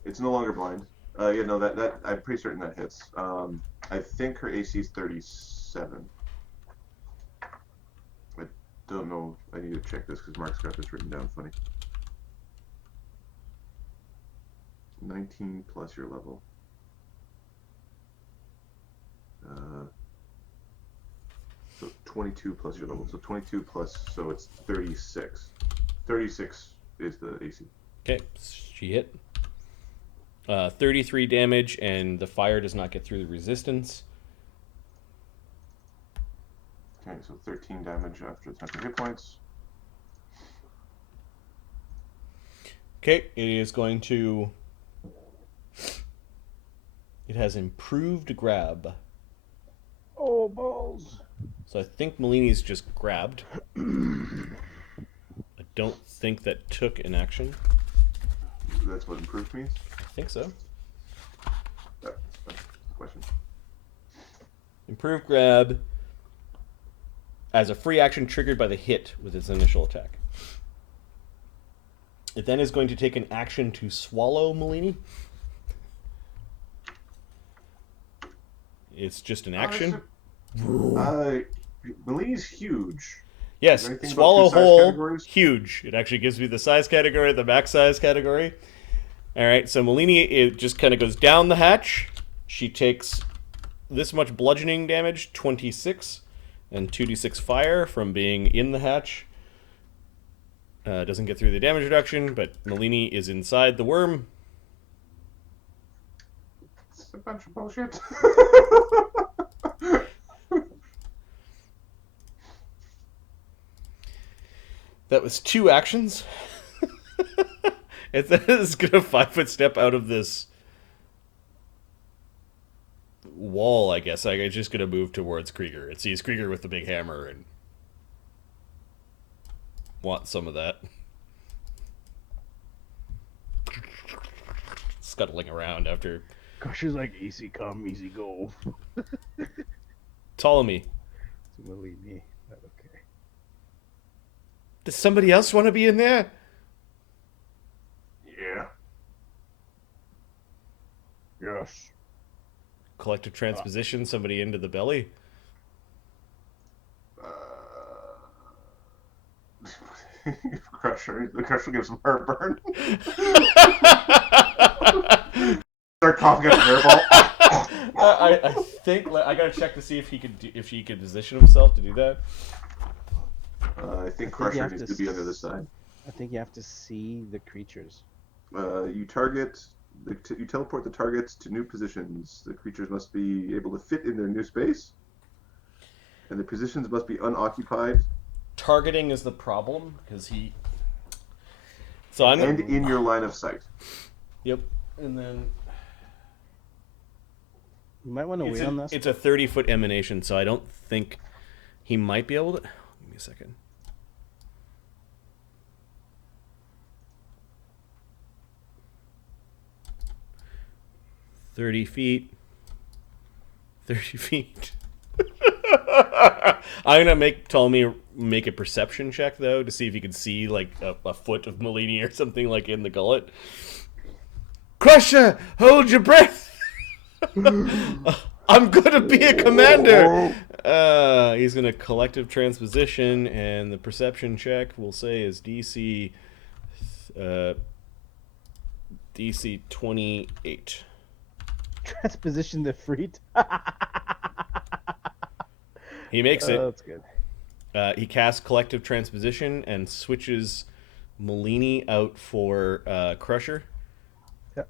It's no longer blind. Yeah, no, that I'm pretty certain that hits. I think her AC is 37. I don't know. I need to check this because Mark's got this written down funny. 19 plus your level. So 22 plus your level. So 22 plus, so it's 36. 36 is the AC. Okay, she hit. 33 damage, and the fire does not get through the resistance. Okay, so 13 damage after the 10 hit points. Okay, it is going to... It has improved grab. Oh, balls. So I think Molini's just grabbed. I don't think that took an action. That's what improved means? I think so. That's the question. Improved grab as a free action triggered by the hit with its initial attack. It then is going to take an action to swallow Molini. It's just an action. Molini's huge. Yes, Is there anything swallow about two size whole, categories? huge. It actually gives me the size category, the max size category. All right, so Molini, it just kind of goes down the hatch. She takes this much bludgeoning damage, 26, and 2d6 fire from being in the hatch. Doesn't get through the damage reduction, but Molini is inside the worm. It's a bunch of bullshit. That was 2 actions. It's gonna 5-foot step out of this wall, I guess. It's just gonna move towards Krieger. It sees Krieger with the big hammer and wants some of that. Scuttling around after Crusher's like, easy come, easy go. Ptolemy. Believe me. But okay. Does somebody else want to be in there? Yeah. Yes. Collective transposition, somebody into the belly. Crusher. The Crusher gives him heartburn. Start coughing up hairball. I think I gotta check to see if he could position himself to do that. I think Crusher needs to be on the other side. I think you have to see the creatures. You teleport the targets to new positions. The creatures must be able to fit in their new space, and the positions must be unoccupied. Targeting is the problem because he. And in your line of sight. Yep, and then. You might want to wait on this. It's a 30-foot emanation, so I don't think he might be able to. Give me a second. "30 feet. 30 feet. I'm gonna make Ptolemy make a perception check though to see if he can see like a foot of Molini or something like in the gullet. Crusher, hold your breath. I'm gonna be a commander. He's gonna collective transposition, and the perception check we'll say is DC 28. Transposition the freet. He makes it. That's good. He casts collective transposition and switches Molini out for Crusher. Yep.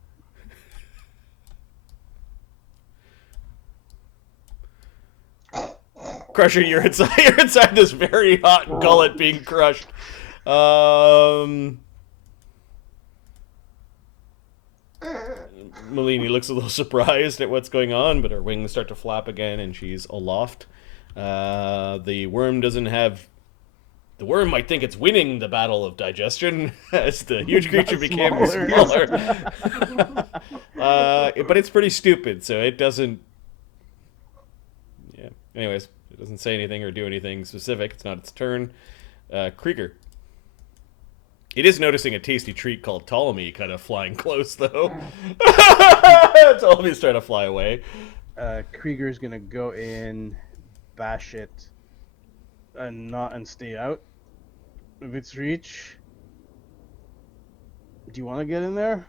Crusher, you're inside this very hot gullet being crushed. Molini looks a little surprised at what's going on, but her wings start to flap again, and she's aloft. The worm doesn't have. The worm might think it's winning the battle of digestion as the huge creature became smaller. But it's pretty stupid, so it doesn't. Yeah. Anyways, it doesn't say anything or do anything specific. It's not its turn. Krieger. It is noticing a tasty treat called Ptolemy kind of flying close, though. Ptolemy's trying to fly away. Krieger's gonna go in, bash it, and stay out of its reach. Do you want to get in there?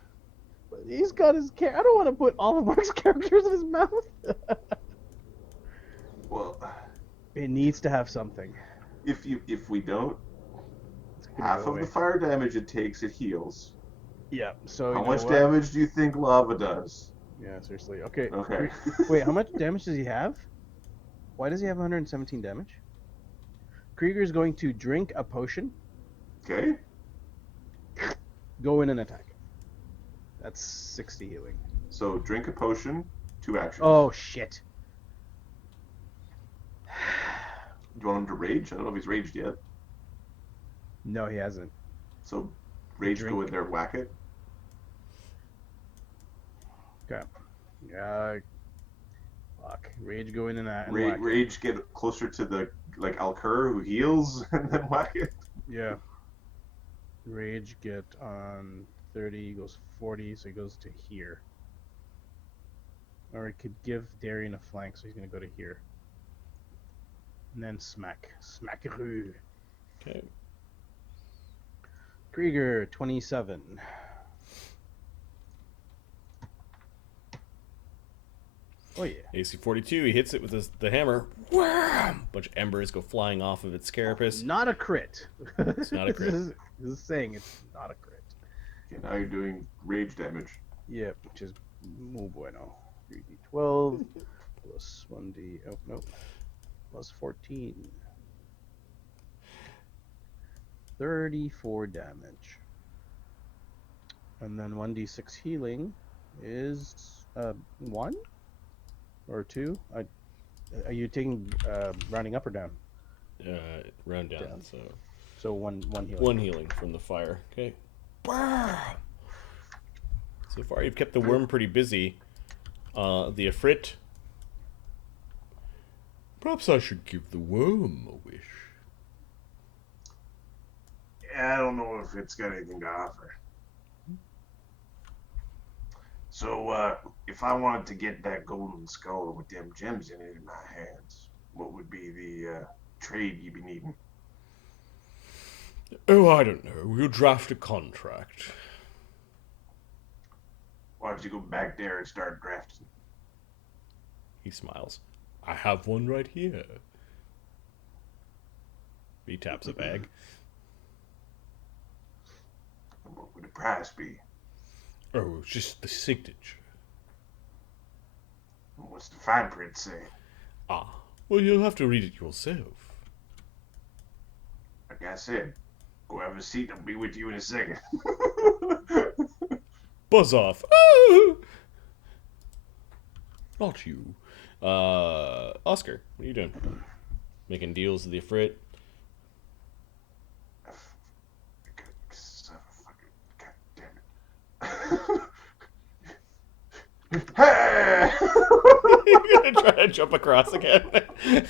He's got his I don't want to put all of Mark's characters in his mouth. Well, it needs to have something. if we don't, half of the fire damage it takes, it heals. Yeah. So how much damage do you think lava does? Yeah, seriously. Okay. Okay. Wait, how much damage does he have? Why does he have 117 damage? Krieger's going to drink a potion. Okay. Go in and attack. That's 60 healing. So drink a potion, 2 actions. Oh shit. Do you want him to rage? I don't know if he's raged yet. No, he hasn't. So rage, Drink. go in there, whack it. Okay. Fuck. Rage go in and that. Rage get closer to the Alkur who heals and then whack it. Yeah. Rage get on 30, goes 40, so he goes to here. Or it could give Darian a flank, so he's gonna go to here. And then smack. Smackaroo. Okay. Krieger, 27. Oh yeah. AC 42, he hits it with the hammer. Wham! Bunch of embers go flying off of its carapace. Not a crit. It's not a crit. This is saying it's not a crit. Okay, now you're doing rage damage. Yep, which is muy bueno. 3d12 plus 1d. Oh no, plus 14. 34 damage. And then 1d6 healing is 1 or 2. Are you taking rounding up or down? Round down. Down. So So one healing. one healing from the fire. Okay. So far, you've kept the worm pretty busy. The efreet. Perhaps I should give the worm a wish. Yeah, I don't know if it's got anything to offer. So, if I wanted to get that golden skull with them gems in it in my hands, what would be the trade you'd be needing? Oh, I don't know. We'll draft a contract. Why don't you go back there and start drafting? He smiles. I have one right here. He taps a bag. What would the price be? Oh, just the signature. What's the fine print say? Ah, well, you'll have to read it yourself. Like I said, go have a seat. I'll be with you in a second. Buzz off. Ah! Not you. Oscar, what are you doing? Making deals with the efreet? God damn it. Hey! You're gonna try to jump across again? You're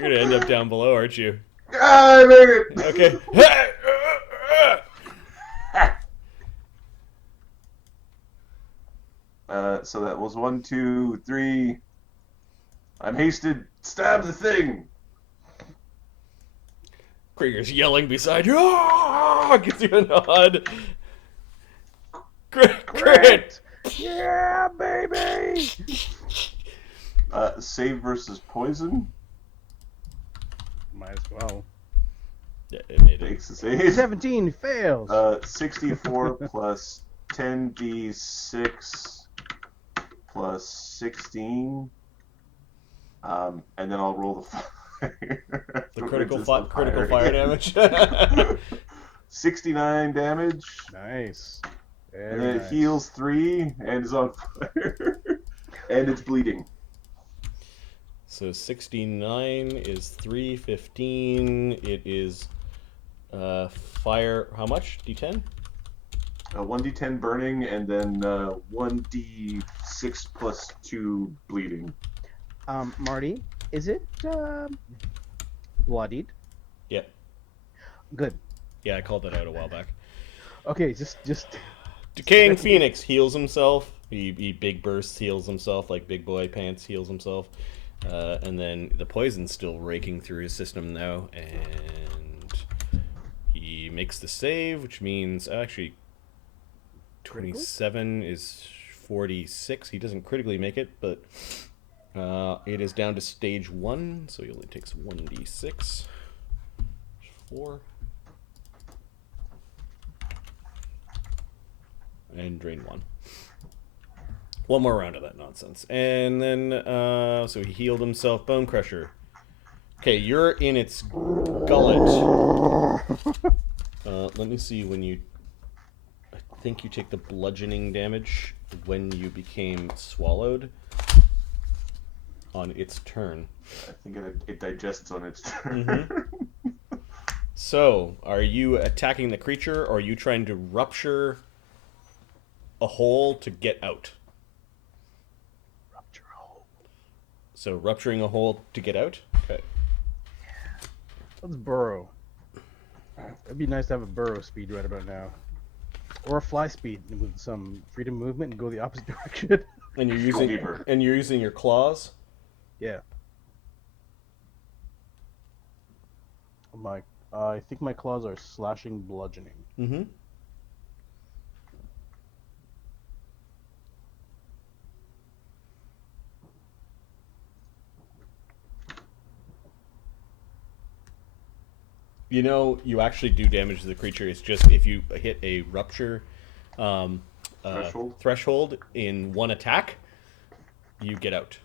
gonna end up down below, aren't you? I made it! Okay. So that was 1, 2, 3. I'm hasted. Stab the thing. Krieger's yelling beside you. Ah! Gives you a nod. Crit! Yeah, baby. Save versus poison. Might as well. Yeah, it made it. Takes the save. 17 fails. 64 plus 10d6 plus 16. And then I'll roll the fire. The critical fire damage. 69 damage. Nice. And Very then nice. it heals 3 and is on fire. And it's bleeding. So 69 is 315. It is fire. How much? D10? 1d10 burning and then 1d6 plus 2 bleeding. Marty, is it bloodied? Yeah. Good. Yeah, I called that out a while back. Okay, just Decaying Phoenix heals himself. He big bursts heals himself, like Big Boy Pants heals himself. And then the poison's still raking through his system now, and he makes the save, which means actually 27 is 46. He doesn't critically make it, but it is down to stage 1, so he only takes 1d6. 4. And drain 1. One more round of that nonsense. And then, so he healed himself. Bone Crusher. Okay, you're in its gullet. Let me see when you... I think you take the bludgeoning damage when you became swallowed on its turn. I think it digests on its turn. Mm-hmm. So, are you attacking the creature, or are you trying to rupture a hole to get out? rupture a hole. So, rupturing a hole to get out? Okay. Let's burrow. It'd be nice to have a burrow speed right about now, or a fly speed with some freedom movement and go the opposite direction. And you're Go using deeper. your claws? Yeah. I think my claws are slashing, bludgeoning. Mm-hmm. You know, you actually do damage to the creature. It's just if you hit a rupture threshold in one attack, you get out.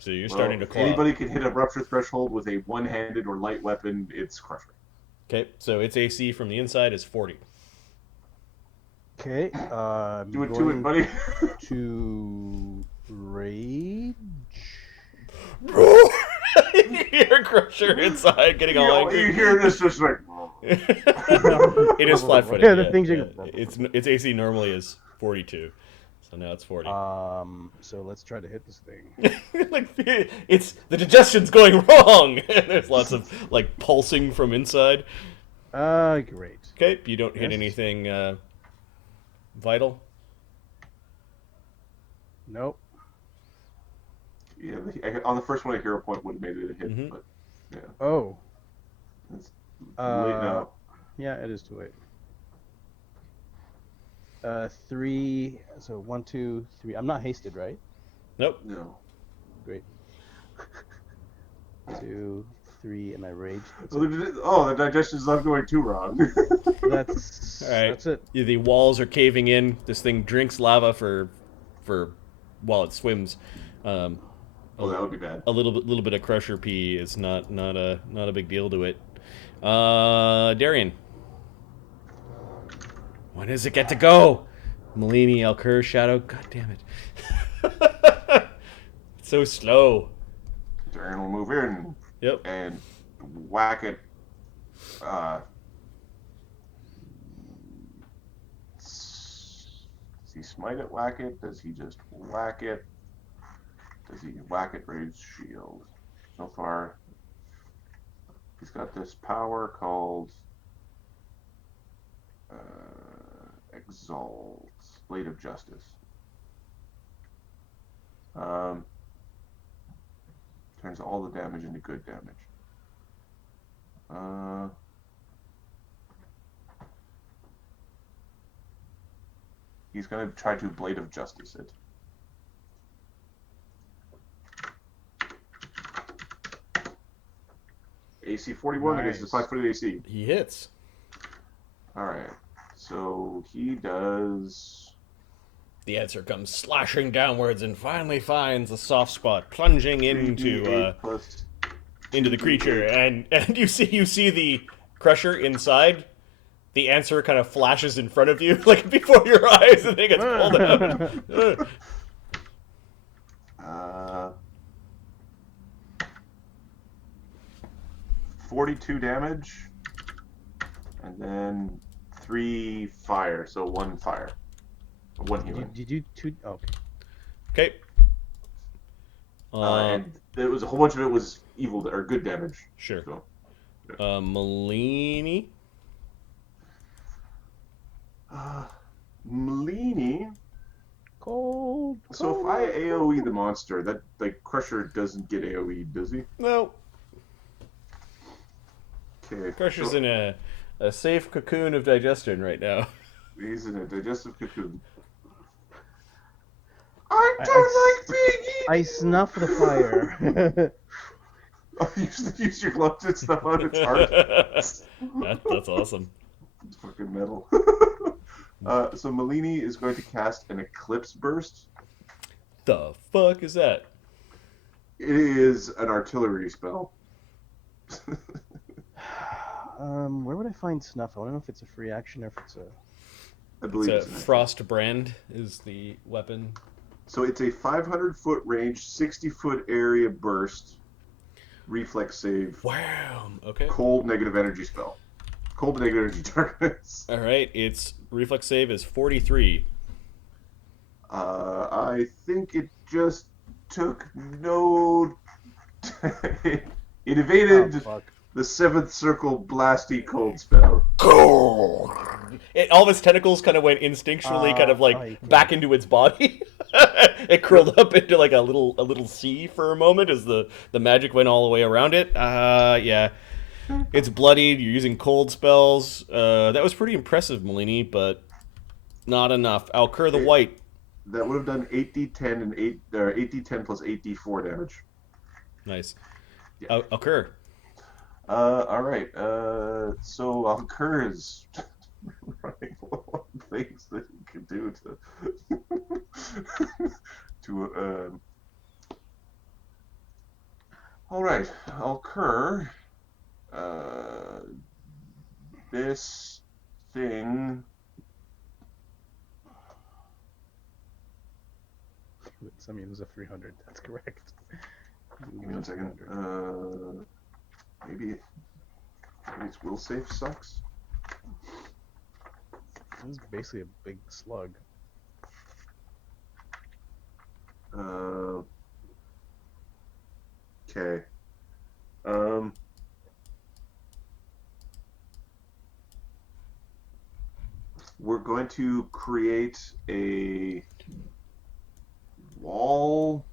So you're starting to claw. Anybody can hit a rupture threshold with a one-handed or light weapon. It's Crusher. Okay, so its AC from the inside is 40. Okay. Do it to it, buddy. To rage. You hear Crusher inside getting all angry. You hear this just like. It is flat-footed. Yeah, the things you. Its AC normally is 42, so now it's 40. So let's try to hit this thing. Like it's the digestion's going wrong. There's lots of like pulsing from inside. Great. Okay, you don't hit Yes. anything vital. Nope. Yeah, on the first one, a hero point would have made it a hit, Mhm. but yeah. Oh. It's too late now. Yeah, it is too late. 3. So 1, 2, 3. I'm not hasted, right? Nope. No. Great. 2, 3, and I rage. The digestion's not going too wrong. That's All right. That's it. Yeah, the walls are caving in. This thing drinks lava for while it swims. That would be bad. A little bit of Crusher pee is not a big deal to it. Darian. When does it get to go? Malini, Alkur, Shadow. God damn it. It's so slow. Darren will move in Yep. and whack it. Does he smite it, whack it? Does he just whack it? Does he whack it, raise shield? So far, he's got this power called Exalt, Blade of Justice. Turns all the damage into good damage. He's going to try to Blade of Justice it. AC 41 against his Nice. 5-foot AC. He hits. Alright. So he does. The answer comes slashing downwards and finally finds a soft spot, plunging into 3d8 plus the creature, and you see the Crusher inside. The answer kind of flashes in front of you, like before your eyes, and it gets pulled out. 42 damage, and then 3 fire, so 1 fire. 1 healing. Did you two? Oh, Okay. okay. And there was a whole bunch of it was evil or good damage. Sure. So, Malini. Malini. Cold. So if I AoE the monster, that like Crusher doesn't get AoE, does he? No. Okay. Crusher's so in a safe cocoon of digestion right now. he's in a digestive cocoon. I I don't like being eaten. I snuff the fire. Oh, you use your gloves and stuff on its heart. That's awesome. It's fucking metal. So Malini is going to cast an Eclipse Burst. The fuck is that? It is an artillery spell. Where would I find snuff? I don't know if it's a free action or if it's a. I believe It's a it's frost brand is the weapon. So it's a 500-foot range, 60-foot area burst, reflex save, Wow. Okay. cold negative energy spell. Cold negative energy targets. All right. Its reflex save is 43. I think it just took no. It evaded Oh, fuck. the 7th circle blasty cold spell. All of its tentacles kind of went instinctually, kind of like okay. back into its body. It curled up into like a little C for a moment as the magic went all the way around it. Yeah, it's bloodied. You're using cold spells. That was pretty impressive, Malini, but not enough. Alkur the White. That would have done 8d10 and 8d10 plus 8d4 damage. Nice. Yeah. Alkur. All right. So Alkur is running low on things that he could do to to. All right, Alkur. Uh, this thing. Summon is a 300. That's correct. Give me 1 second. Maybe its will save sucks. This is basically a big slug. Okay. We're going to create a wall.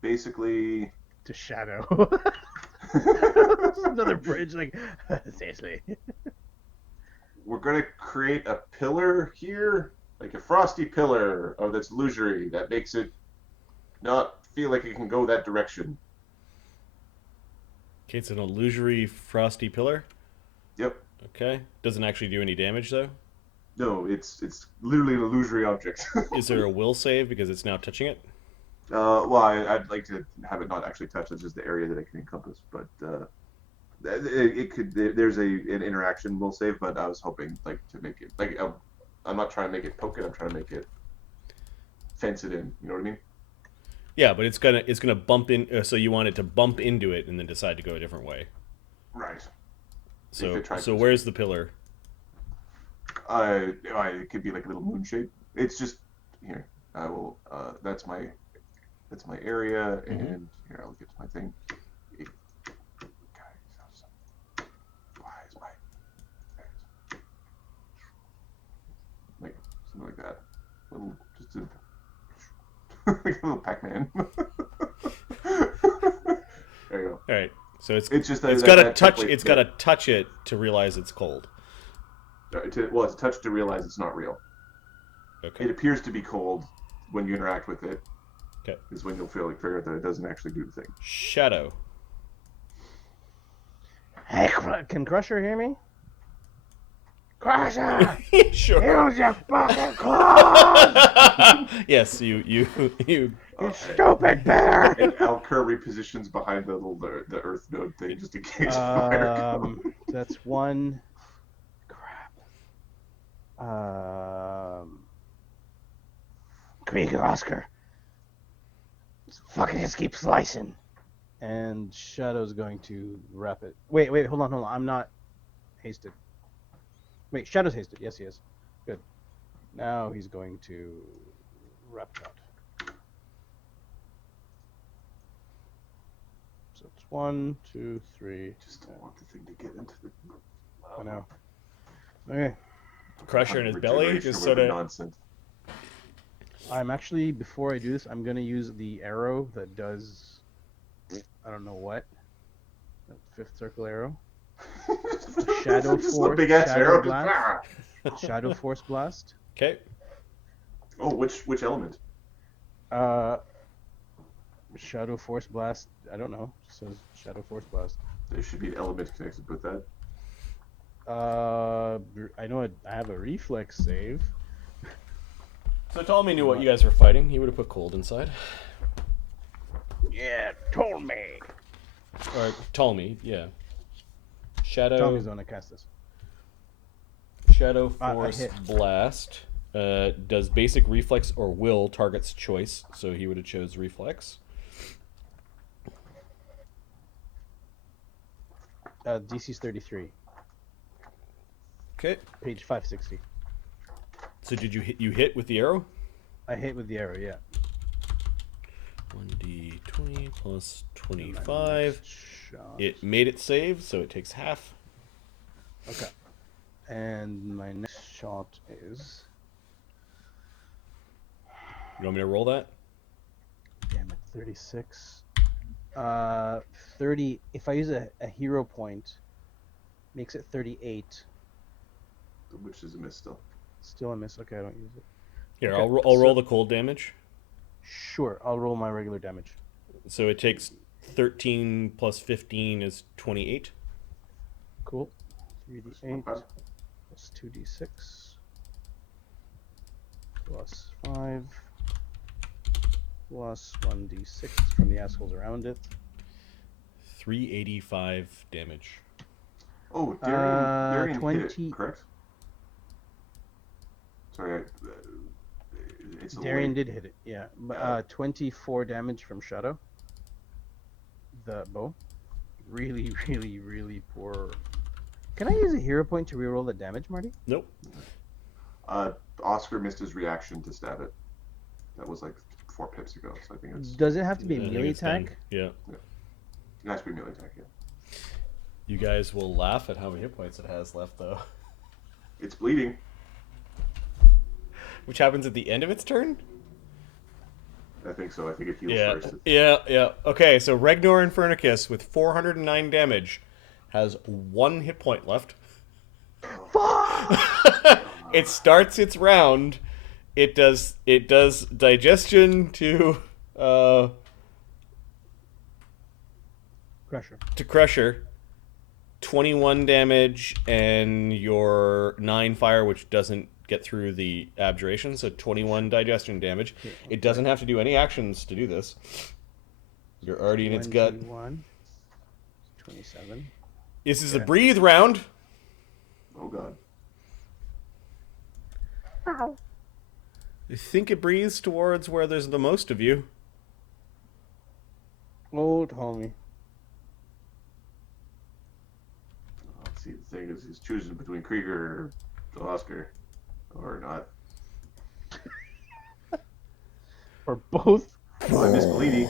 Basically. To shadow. Another bridge, like, seriously. We're going to create a pillar here, like a frosty pillar of this illusory that makes it not feel like it can go that direction. Okay, it's an illusory frosty pillar. Yep. Okay. Doesn't actually do any damage, though. No, it's literally an illusory object. Is there a will save because it's now touching it? Well, I'd like to have it not actually touch. It's just the area that it can encompass. But it could. There's an interaction will save, but I was hoping like to make it like I'm not trying to make it poke it. I'm trying to make it fence it in. You know what I mean? Yeah, but it's gonna bump in. So you want it to bump into it and then decide to go a different way. Right. So where's the pillar? It could be like a little moon shape. It's just here. I will. That's my area, and here I'll get to my thing. Why is my like something like that? Just like a little Pac-Man. There you go. All right. So it's just it's got to touch. It's got to touch it to realize it's cold. It's touched to realize it's not real. Okay. It appears to be cold when you interact with it. Okay. Is when you'll figure out that it doesn't actually do the thing. Shadow. Hey, can Crusher hear me? Crusher! Sure. Use your fucking claws! Yes, you. You stupid bear! And Alkur repositions behind the earth node thing just in case fire comes. That's one. Crap. Krieger Oscar. Fucking just keep slicing. And Shadow's going to wrap it. Wait, hold on. I'm not hasted. Wait, Shadow's hasted. Yes, he is. Good. Now he's going to wrap it out. So it's 1, 2, 3. Just don't want the thing to get into the. I know. Okay. Crusher in his belly, just sort of nonsense. I'm actually, before I do this, I'm going to use the arrow that does, I don't know what, that 5th circle arrow. Shadow Force, big ass Shadow arrow. Blast. Shadow Force Blast. Okay. Oh, which element? Shadow Force Blast, I don't know, it says Shadow Force Blast. There should be an element connected with that. I know I have a reflex save. So Ptolemy knew what you guys were fighting. He would have put cold inside. Yeah, told me. Or Ptolemy, yeah. Shadow. Tommy's the one that cast this. Shadow I Force hit. Blast does basic reflex or will target's choice, so he would have chose reflex. DC's 33. Okay. Page 560. So did you hit with the arrow? I hit with the arrow, yeah. 1d20 plus 25. Shot. It made it save, so it takes half. Okay. And my next shot is. You want me to roll that? Damn it, 36. 30. If I use a hero point, makes it 38. Which is a miss still. Still a miss. Okay, I don't use it. Here, Okay, I'll roll the cold damage. Sure, I'll roll my regular damage. So it takes 13 plus 15 is 28. Cool. 3d8 bad. plus 2d6 plus 5 plus 1d6 from the assholes around it. 385 damage. Oh, Darian hit 20 it, correct? Sorry, it's a Darian little did hit it, yeah. 24 damage from Shadow. The bow. Really, really, really poor. Can I use a hero point to reroll the damage, Marty? Nope. Oscar missed his reaction to stab it. That was like 4 pips ago, so I think it's... Does it have to be a I think melee it's done. attack? Yeah. It has to be melee attack, yeah. You guys will laugh at how many hit points it has left, though. It's bleeding. Which happens at the end of its turn? I think so. I think it heals Yeah. first. Yeah. Okay, so Regnor Infernicus with 409 damage has 1 hit point left. It starts its round. It does digestion to Crusher. 21 damage and your 9 fire, which doesn't get through the abjuration, so 21 digestion damage. Okay. It doesn't have to do any actions to do this. You're already in its gut. 27. This is a breathe round. Oh god. Ow. I think it breathes towards where there's the most of you. Oh, Tommy. Let's see, the thing is, he's choosing between Krieger or Oscar. Or not. Or both. I miss Bellini.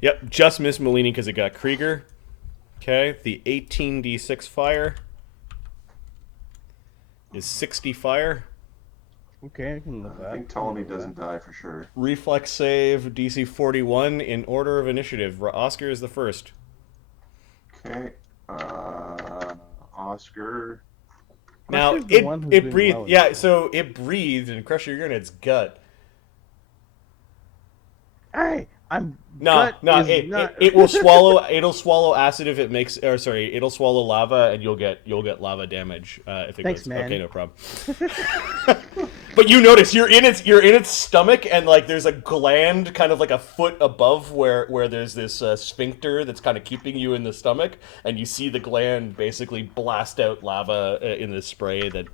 Yep, just missed Malini because it got Krieger. Okay, the 18d6 fire is 60 fire. Okay, I can live that. I think Ptolemy doesn't die for sure. Reflex save, DC 41 in order of initiative. Oscar is the first. Okay. Oscar. Now, Crusher's the one who's it doing breathed. well in Yeah, this. so it breathed and Crusher, you're in its gut. Hey, I'm. No, gut is it, not... it will swallow. It'll swallow acid if it makes. Or sorry, it'll swallow lava, and you'll get lava damage if it Thanks, goes. man. Okay, no problem. But you notice you're in its stomach, and like there's a gland kind of like a foot above where there's this sphincter that's kind of keeping you in the stomach, and you see the gland basically blast out lava in this spray that.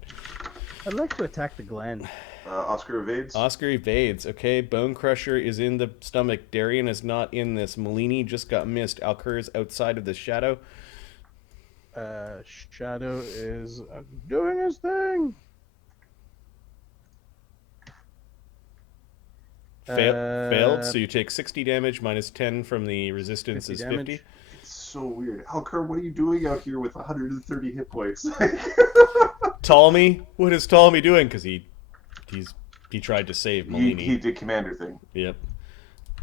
I'd like to attack the gland. Oscar evades. Oscar evades. Okay, Bone Crusher is in the stomach. Darian is not in this. Malini just got missed. Alkur is outside of the shadow. Shadow is doing his thing. Failed, so you take 60 damage minus 10 from the resistance 50 is damage. 50. It's so weird. Alkur, what are you doing out here with 130 hit points? Ptolemy? What is Ptolemy doing? Because he tried to save Malini. he did commander thing. Yep.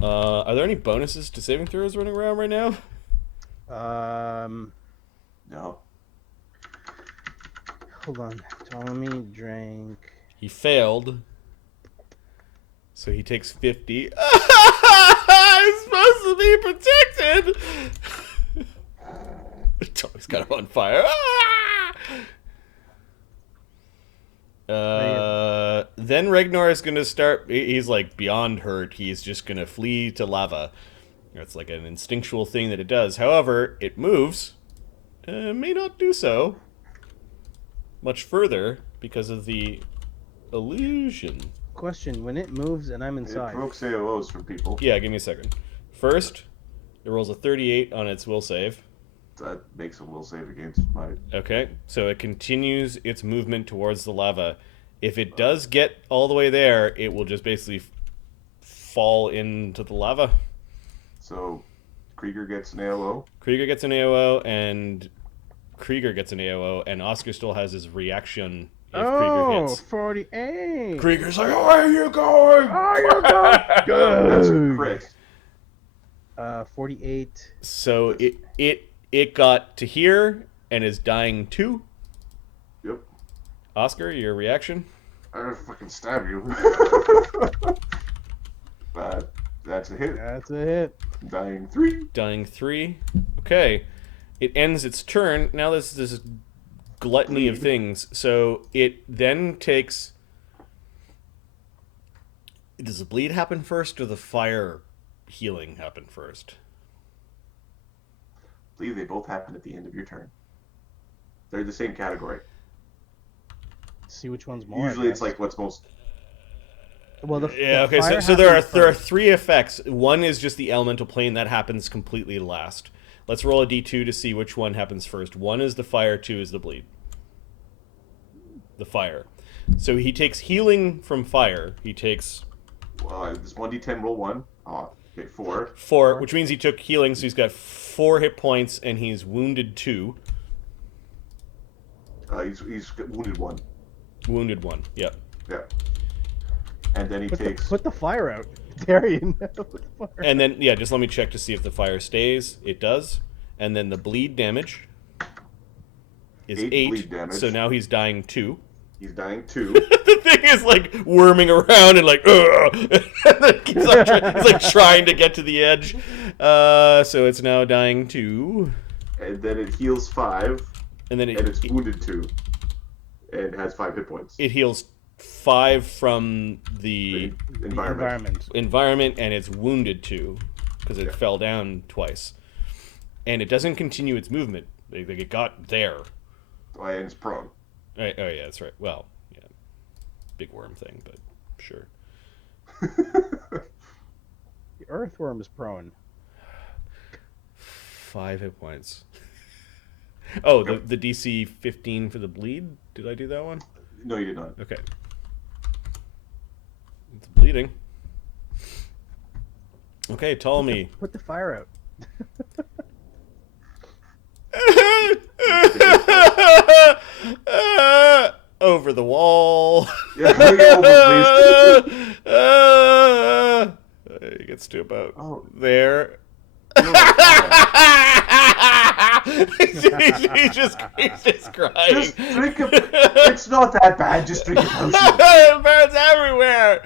Are there any bonuses to saving throws running around right now? No. Hold on. Ptolemy drank. He failed. So he takes 50. I'm supposed to be protected! Ptolemy's got him on fire. Then Regnor is going to start. He's like beyond hurt. He's just going to flee to lava. It's like an instinctual thing that it does. However, it moves. May not do so much further because of the illusion. Question: when it moves and I'm It inside, provokes AOs from people. Yeah, give me a second. First, it rolls a 38 on its will save. That makes a will save against my... Okay, so it continues its movement towards the lava. If it does get all the way there, it will just basically fall into the lava. So, Krieger gets an AOO. Krieger gets an AOO, and Krieger gets an AOO, and Oscar still has his reaction if Krieger hits. 48. Krieger's like, where are you going? Oh, you're not That's a good. crit. 48. So it got to here and is dying too. Yep. Oscar, your reaction? I'm gonna fucking stab you. That's a hit. That's a hit. Dying 3. Dying 3. Okay. It ends its turn. Now there's this gluttony of things. So it then takes... Does the bleed happen first or the fire healing happen first? I believe they both happen at the end of your turn. They're the same category. See which one's more. Usually it's like what's most... Well, Yeah, okay, fire so there are happens 3 effects. One is just the elemental plane. That happens completely last. Let's roll a d2 to see which one happens first. 1 is the fire, 2 is the bleed. The fire. So he takes healing from fire. He takes... this 1d10, roll 1. Oh, okay, 4. 4, which means he took healing, so he's got 4 hit points, and he's wounded 2. He's wounded 1. Wounded 1, yep. Yeah. And then he takes... Put the fire out. Darian. Put the fire And then, yeah, just let me check to see if the fire stays. It does. And then the bleed damage is 8. bleed damage. So now he's dying 2. He's dying 2. The thing is like worming around and like, ugh! And then he's like, he's like trying to get to the edge. So it's now dying 2. And then it heals 5. And then it's wounded 2. And has 5 hit points. it heals 5 from the environment, and it's wounded 2 because it fell down twice. And it doesn't continue its movement. Like it got there. Oh, and it's prone. Right. Oh yeah, that's right. Well, yeah, big worm thing, but sure. The earthworm is prone. 5 hit points. Oh, the DC 15 for the bleed? Did I do that one? No, you did not. Okay. It's bleeding. Okay, Ptolemy. Put the fire out. Over the wall. Yeah, bring it over, please. He gets to about Oh. there. he's just crying. Just drink a... It's not that bad. Just drink a potion. It burns everywhere.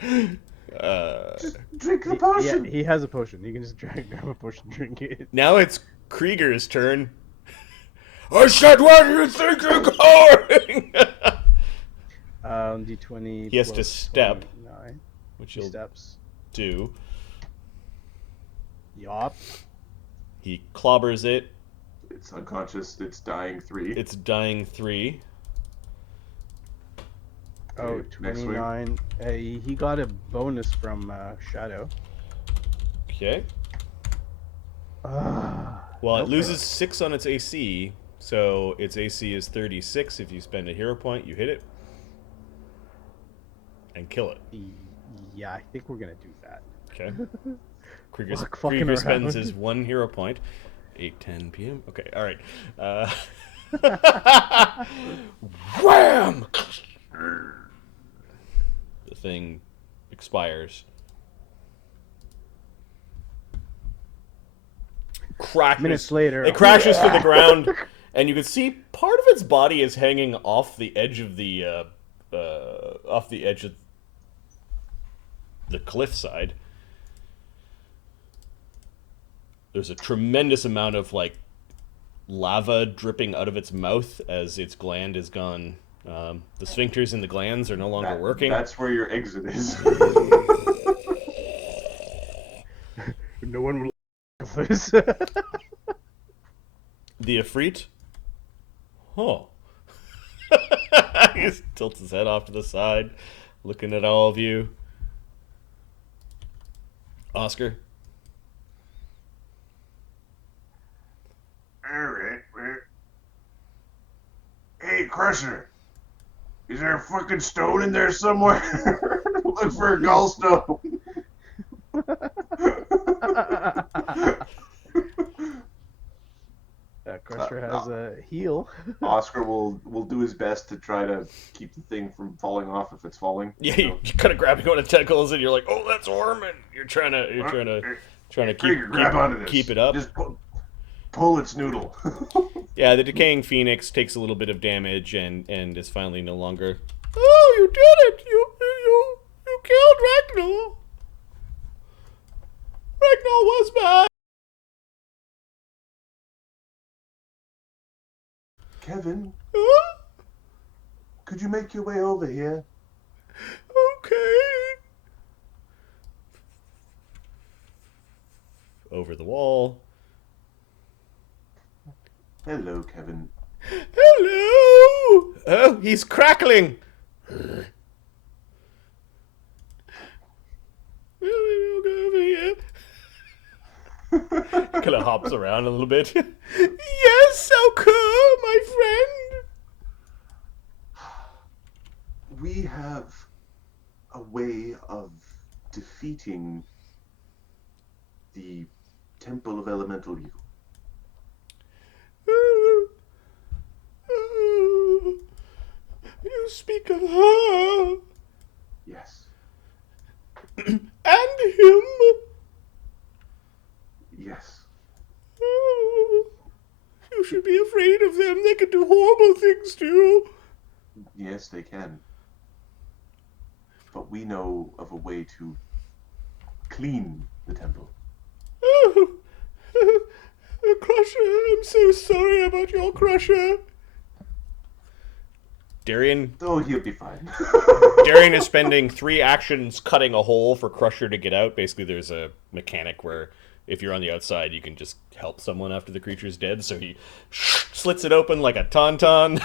Just drink the potion. Yeah, he has a potion. You can just grab a potion, drink it. Now it's Krieger's turn. I said, where do you think you're going? D20. He has to step, 29. which He he'll steps. do. Yop. He clobbers it. It's unconscious. It's dying 3. It's dying 3. Oh, Okay, next week. 29. He got a bonus from Shadow. Okay. Ah. Well, it Okay. loses 6 on its AC, so its AC is 36. If you spend a hero point, you hit it and kill it. Yeah, I think we're gonna do that. Okay. Fuck, fucking Krieger spends around. his 1 hero point. 8:10 p.m. Okay, all right. Wham! The thing expires. Crashes. Minutes later. It crashes to the ground, and you can see part of its body is hanging off the edge of the cliffside. There's a tremendous amount of like lava dripping out of its mouth as its gland is gone. The sphincters in the glands are no longer working. That's where your exit is. No one will this. The efreet? Oh. He just tilts his head off to the side, looking at all of you. Oscar? Alright, well. Hey, Crusher. Is there a fucking stone in there somewhere? Look for a gallstone. Crusher has a heal. Oscar will do his best to try to keep the thing from falling off if it's falling. Yeah, you're kind of grabbing one of the tentacles, and you're like, "Oh, that's Orman." You're trying to Krieger, grab onto this. keep it up. Just pull its noodle. Yeah, the decaying phoenix takes a little bit of damage and is finally no longer. Oh, you did it! You killed Regnor. make your way over here. Okay. Over the wall. Hello, Kevin. Hello! Oh, he's crackling! We'll go over here. Kind of hops around a little bit. Yes, Alkur, my friend! We have a way of defeating the Temple of Elemental Evil. You speak of her Yes. and him. Yes. You should be afraid of them. They can do horrible things to you. Yes, they can. But we know of a way to clean the temple. Oh, Crusher, I'm so sorry about your Crusher. Darian Oh, he'll be fine. Darian is spending 3 actions cutting a hole for Crusher to get out. Basically, there's a mechanic where if you're on the outside, you can just help someone after the creature's dead. So he slits it open like a tauntaun,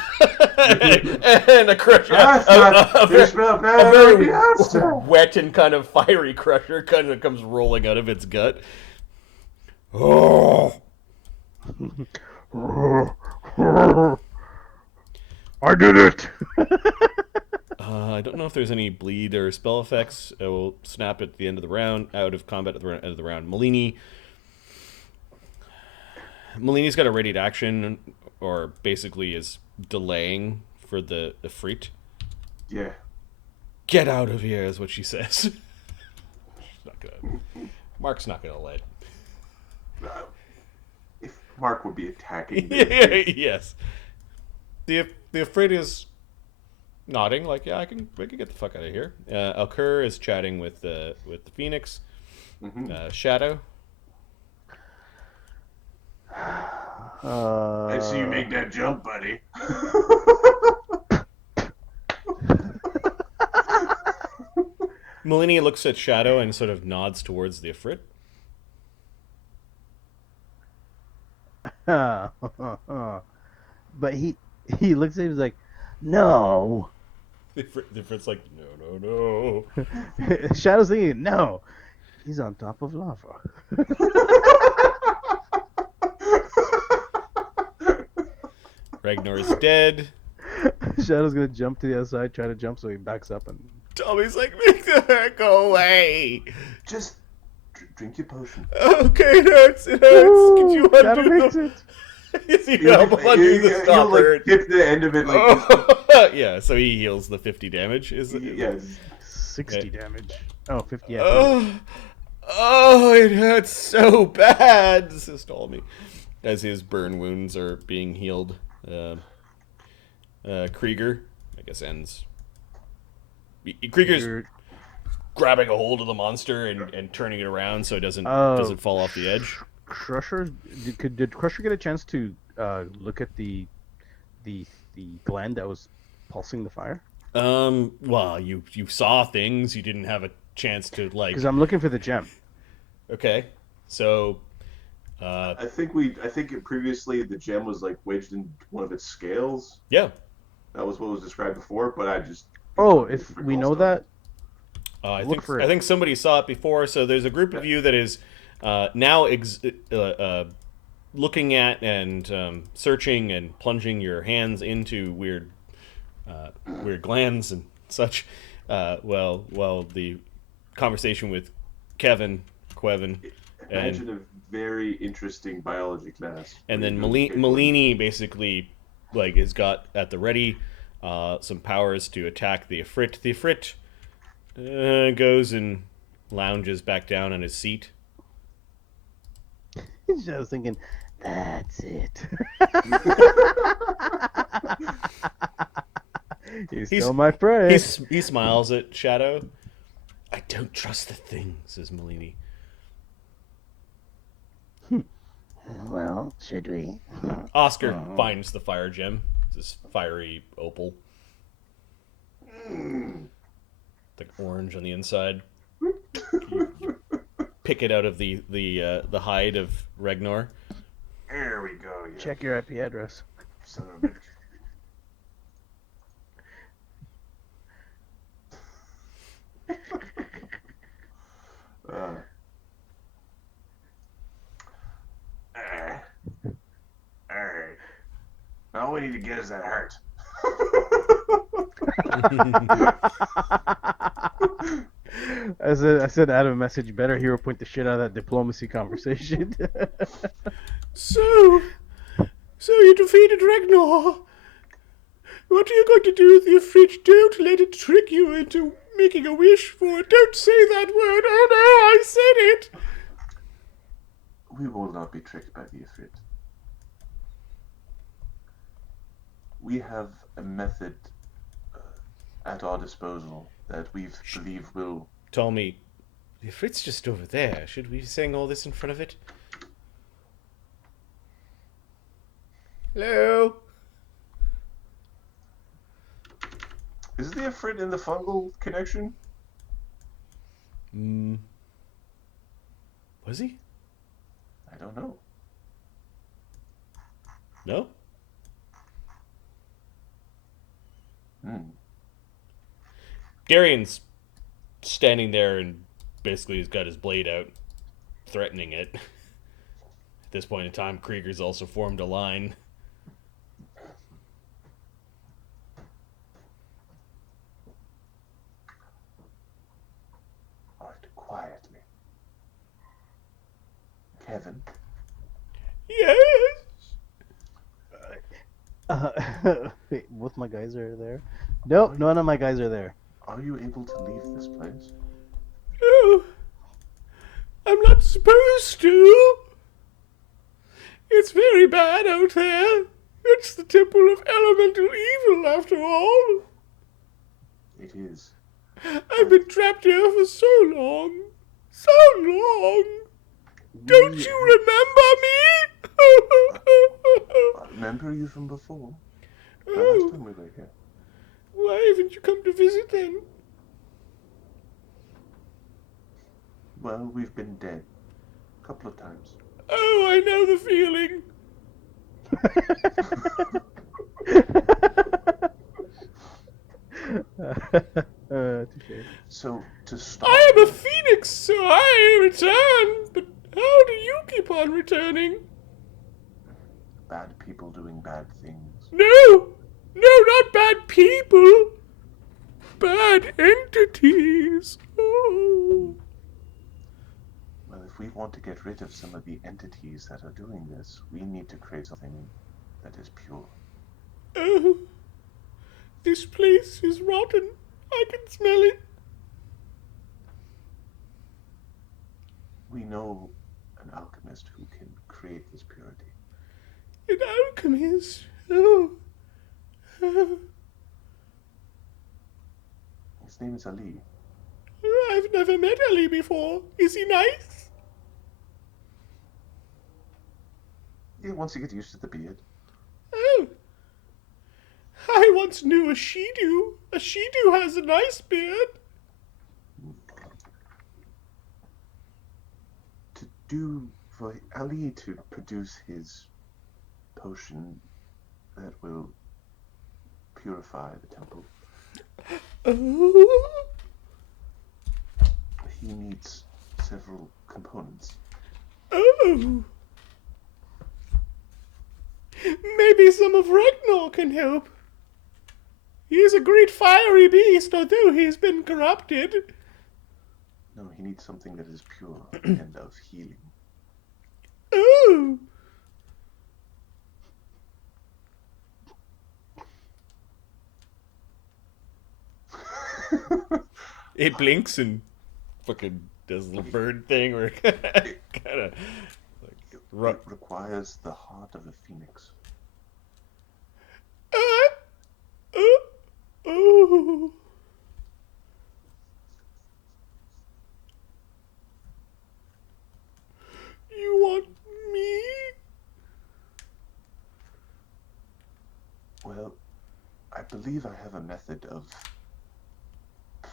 and a Crusher, You smell bad on the outside. wet and kind of fiery Crusher, kind of comes rolling out of its gut. Oh. I did it! I don't know if there's any bleed or spell effects. It will snap at the end of the round, out of combat at the end of the round. Malini's got a ready to action, or basically is delaying for the efreet. Yeah. Get out of here, is what she says. She's not gonna. Mark's not gonna let. If Mark would be attacking Yes. The efreet is nodding, like, yeah, we can get the fuck out of here. Alkur is chatting with the Phoenix. Shadow. I see you make that jump, buddy. Malini looks at Shadow and sort of nods towards the efreet. But he looks at him, he's like, no. The efreet's like, no. Shadow's thinking, no. He's on top of lava. Regnor is dead. Shadow's gonna jump to the other side, try to jump, so he backs up and. Tommy's like, make the hurt go away. Just drink your potion. Okay, it hurts. Can you Shadow undo makes the... it. Yes, you help undo the stop hurt. Hit the end of it like Yeah, so he heals the 50 damage. Is it? yes. 60 damage. Oh, 50. Yeah. Oh, it hurts so bad, says Ptolemy, as his burn wounds are being healed. Krieger, I guess, ends. Krieger's grabbing a hold of the monster and turning it around so it doesn't fall off the edge. Crusher, did Crusher get a chance to look at the gland that was pulsing the fire? Well, you saw things. You didn't have a chance to like. Because I'm looking for the gem. Okay, so. I think previously the gem was like wedged in one of its scales. Yeah. That was what was described before, but I just. Oh, if we know that. I think somebody saw it before. So there's a group of you that is now looking at and searching and plunging your hands into weird glands and such. While the conversation with Quevin. Imagine a very interesting biology class. And then Malini basically has got at the ready some powers to attack the efreet. The efreet goes and lounges back down on his seat. I was thinking, that's it. He's still my prey. He smiles at Shadow. I don't trust the thing, says Malini. Well, should we? Oscar finds the fire gem. This fiery opal. Like orange on the inside. You pick it out of the hide of Regnor. There we go. You Check your IP address. son of a bitch. Alright. Now all we need to get is that heart. I said Adam message better hero point the shit out of that diplomacy conversation. So you defeated Regnor. What are you going to do with the efreeti? Don't let it trick you into making a wish for it. Don't say that word. Oh no, I said it. We will not be tricked by the efreeti. We have a method at our disposal that we believe will... Ptolemy, the efreeti's just over there. Should we be saying all this in front of it? Hello? Is the efreeti in the fungal connection? Was he? I don't know. No? Darian's standing there and basically he's got his blade out, threatening it. At this point in time, Krieger's also formed a line. Alright, quietly. Quevin, Yes! Wait, both my guys are there? Nope, none of my guys are there. are you able to leave this place? No! I'm not supposed to! It's very bad out there. It's the temple of elemental evil, after all. It is. I've been trapped here for so long. So long. Don't you remember me? I remember you from before. The last Oh, time we were here. why haven't you come to visit then? Well, we've been dead. A couple of times. Oh, I know the feeling. Touche. So, to stop... I am a phoenix, so I return. But how do you keep on returning? bad people doing bad things. No! No, not bad people. Bad entities. Oh. Well, if we want to get rid of some of the entities that are doing this, we need to create something that is pure. Oh. This place is rotten. I can smell it. We know an alchemist who can create this purity. An alchemist. Oh. Oh. His name is Ali. I've never met Ali before. Is he nice? Yeah, once you get used to the beard. Oh. I once knew a Shidu. A Shidu has a nice beard. For Ali to produce his potion that will purify the temple, Oh. he needs several components. Oh. Maybe some of Regnor can help. He is a great fiery beast, although he's been corrupted. No, he needs something that is pure and of healing. Oh. It blinks and fucking does a little bird thing where it kind of like It requires the heart of a phoenix. Oh. You want me? Well, I believe I have a method of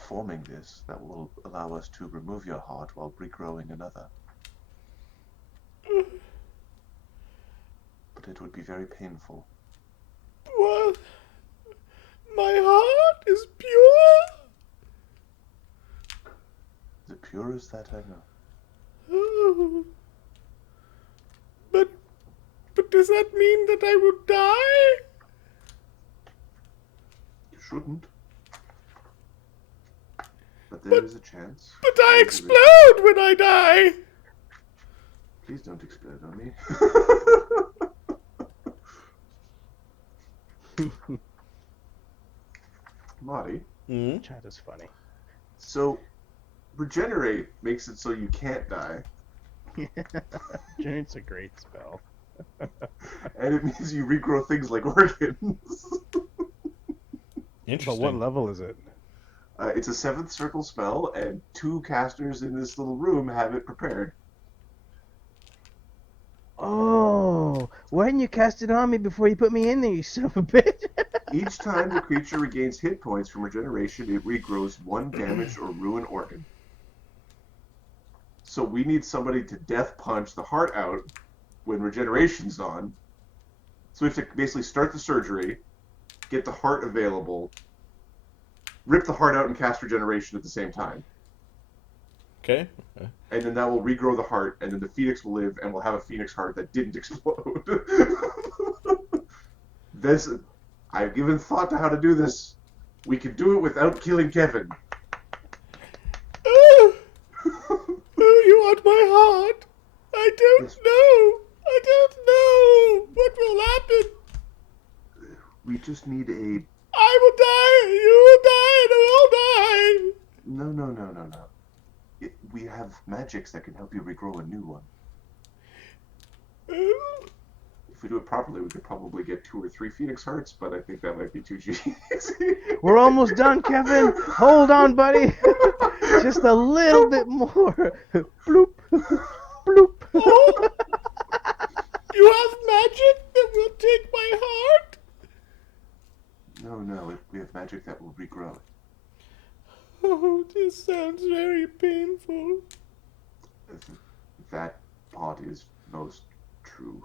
performing this, that will allow us to remove your heart while regrowing another. But it would be very painful. Well, my heart is pure. The pure as that, I know. Oh. But does that mean that I would die? You shouldn't. But there is a chance. But I explode when I die. Please don't explode on me. Marty, Chat is funny. so regenerate makes it so you can't die, Regenerate's a great spell. and it means you regrow things like organs. Interesting. But what level is it? It's a 7th circle spell, and 2 casters in this little room have it prepared. Oh, why didn't you cast it on me before you put me in there, you son of a bitch? Each time the creature regains hit points from regeneration, it regrows 1 damaged or ruined organ. So we need somebody to death punch the heart out when regeneration's on. So we have to basically start the surgery, get the heart available, rip the heart out and cast regeneration at the same time. Okay. And then that will regrow the heart, and then the phoenix will live, and we'll have a phoenix heart that didn't explode. This, I've given thought to how to do this. We can do it without killing Quevin. Oh, you want my heart? I don't Yes. know. I don't know what will happen. We just need a... I will die. You will die, and we'll die. No. We have magics that can help you regrow a new one. Oh. If we do it properly, we could probably get 2 or 3 phoenix hearts, but I think that might be too cheesy. We're almost done, Kevin. Hold on, buddy. Just a little bit more. Bloop. Bloop. Oh. You have magic that will take my heart? No, we have magic that will regrow it. Oh, this sounds very painful. That part is most true.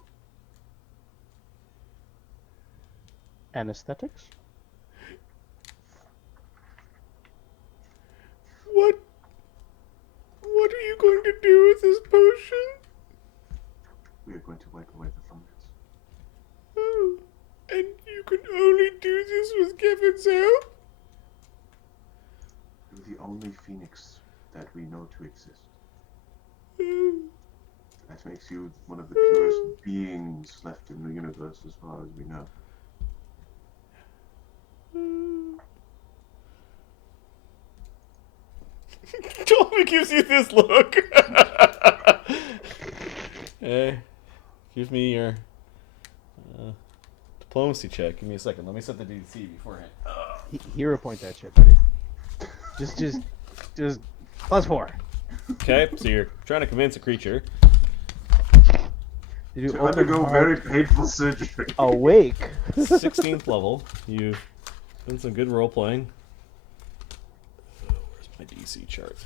Anesthetics? What are you going to do with this potion? We are going to wipe away the fungus. Oh, and you can only do this with Kevin's help? You're the only phoenix that we know to exist. Oh. That makes you one of the purest beings left in the universe as far as we know. Ptolemy gives you this look. Hey, give me your diplomacy check. Give me a second. Let me set the DC beforehand. Hero point that shit, buddy. Just +4. Okay, so you're trying to convince a creature. Did you To undergo very painful surgery. awake? 16th level. You've done some good role playing. Where's my DC chart?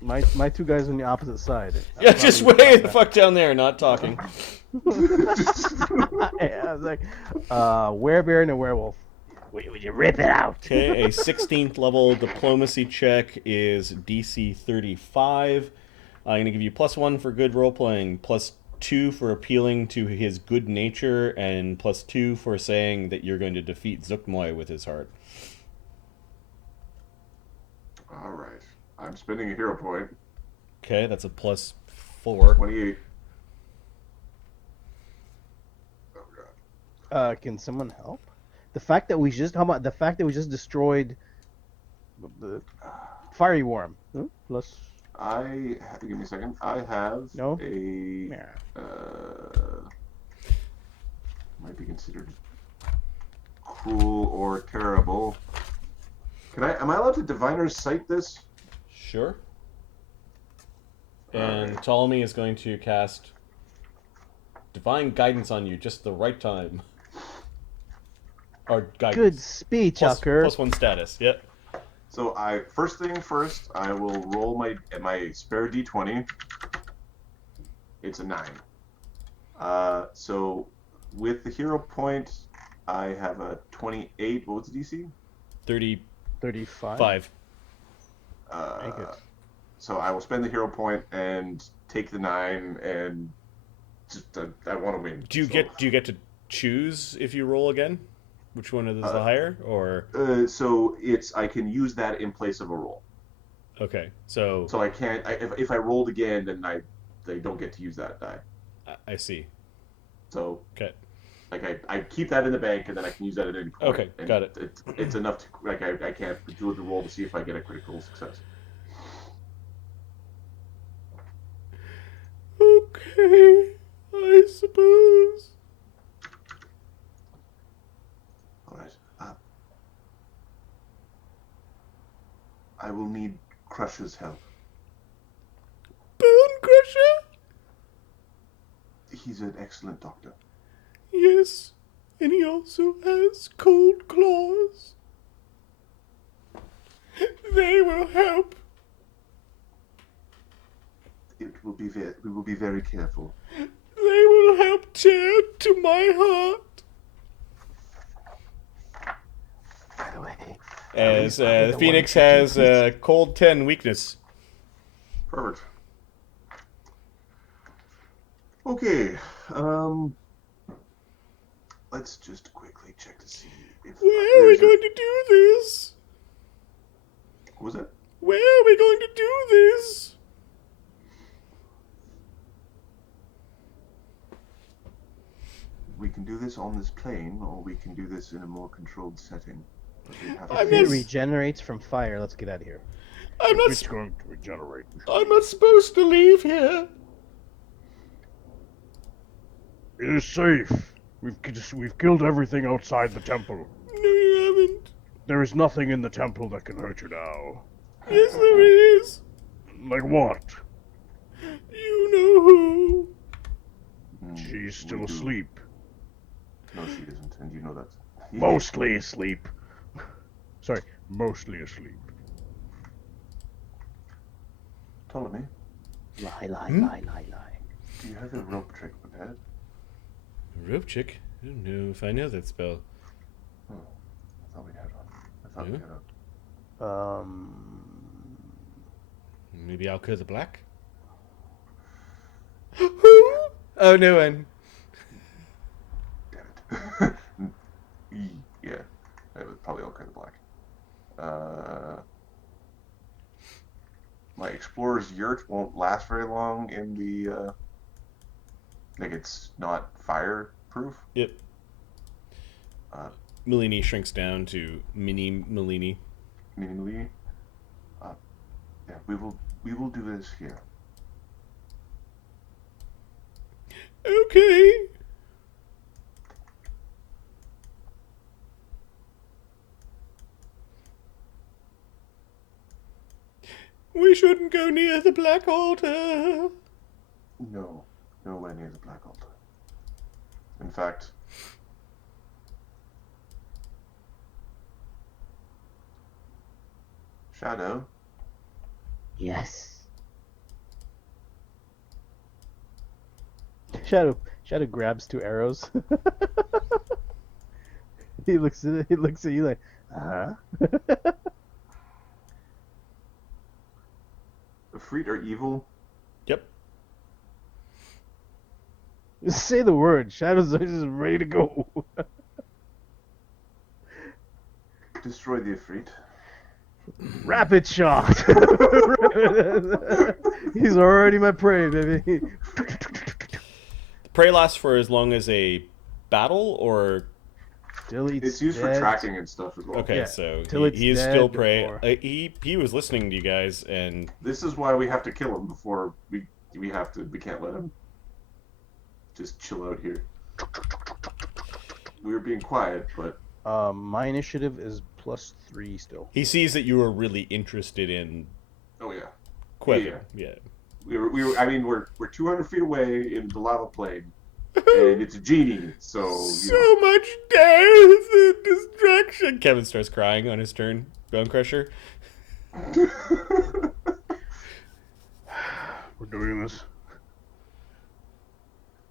My 2 guys on the opposite side. Yeah, just way the fuck down there, not talking. I was like, werebear and a werewolf. Would you rip it out? Okay, a 16th level diplomacy check is DC 35. I'm going to give you +1 for good role playing, +2 for appealing to his good nature, and +2 for saying that you're going to defeat Zuckmoy with his heart. Alright. I'm spending a hero point. Okay, that's a +4. 28. Oh god. Can someone help? The fact that we just destroyed the fiery worm. Plus, Give me a second. I have No? a might be considered cruel or terrible. Am I allowed to diviner's sight this? Sure. And Ptolemy is going to cast Divine Guidance on you just the right time. Or guidance. good speech, Alkur. +1 status, yep. So first thing first, I will roll my spare d20. It's a 9. So with the hero point, I have a 28. What was the DC? 35. 35. Make it. So I will spend the hero point and take the 9, and just I want to win. Do you get to choose if you roll again? Which one is the higher, or? So I can use that in place of a roll. Okay, so. So I can't. If I rolled again, then they don't get to use that die. I see. So. Okay. Like I keep that in the bank, and then I can use that at any point. Okay, and got it. It's enough to I can't do the roll to see if I get a critical success. Okay, I suppose. All right. I will need Crusher's help. Bone Crusher? He's an excellent doctor. Yes, and he also has cold claws. They will help. We will be very careful. They will help tear to my heart. By the way, As I'll be the Phoenix one to has do this. cold 10 weakness. Perfect. Okay. Let's just quickly check to see if Where are we going to do this? What was that? Where are we going to do this? We can do this on this plane, or we can do this in a more controlled setting. But we have to I'm If it not- regenerates from fire, let's get out of here. I'm not. It's going to regenerate. I'm not supposed to leave here. It is safe. We've killed everything outside the temple. No, you haven't. There is nothing in the temple that can hurt you now. Yes, there is. Like what? You know who. She's we still do. asleep. No, she isn't, and you know that. Mostly asleep. Sorry, mostly asleep. Ptolemy, Lie, lie, Hmm? lie, lie, lie. do you have a rope trick prepared? Rope chick? I don't know if I know that spell. I thought we had one. I thought we Yeah. had one. Maybe Alkur the Black? Who? Oh, no one. Damn it. Yeah, it was probably Alkur the Black. My explorer's yurt won't last very long in the like it's not fireproof. Yep. Uh, Melini shrinks down to mini Melini. minimally. Yeah, we will do this here. Okay. We shouldn't go near the Black Altar. No, nowhere near the Black Altar. In fact, Shadow, Yes. Shadow grabs 2 arrows. He looks at you like, Efreet are evil. Yep. Just say the word. Shadow's just ready to go. Destroy the Efreet. Rapid shot. He's already my prey, baby. The prey lasts for as long as a battle, or Till he's It's used for dead. tracking and stuff as well. okay, Yeah, so till it's he is dead still prey. or- He was listening to you guys, and This is why we have to kill him before we can't let him just chill out here. We were being quiet, but My initiative is +3 still. he sees that you are really interested in oh yeah, Quevin. Yeah. we were. I mean, we're 200 feet away in the lava plane, and it's a genie. So you So know, much death and destruction. Kevin starts crying on his turn. Bone Crusher. We're doing this.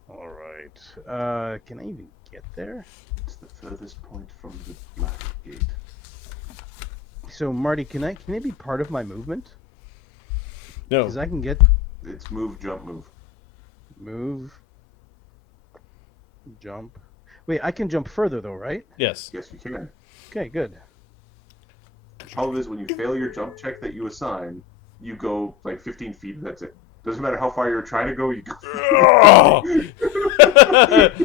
All right. Can I even get there? It's the furthest point from the black gate. So Marty, can I be part of my movement? No. Because I can get It's move, jump, move. move, jump. Wait, I can jump further though, right? Yes. Yes, you can. Okay, good. The problem is when you fail your jump check that you assign, you go like 15 feet. That's it. Doesn't matter how far you're trying to go. You go.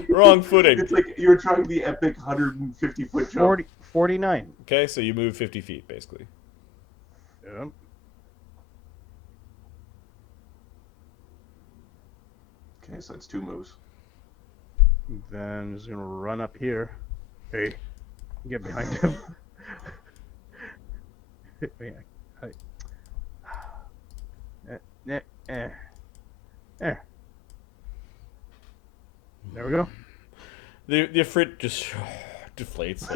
Wrong footing. It's like you're trying the epic 150-foot jump. 49. Okay, so you move 50 feet, basically. Yep. Okay, so that's 2 moves. Then just gonna run up here. Hey, get behind him. Wait, there we go. The efreet just deflates.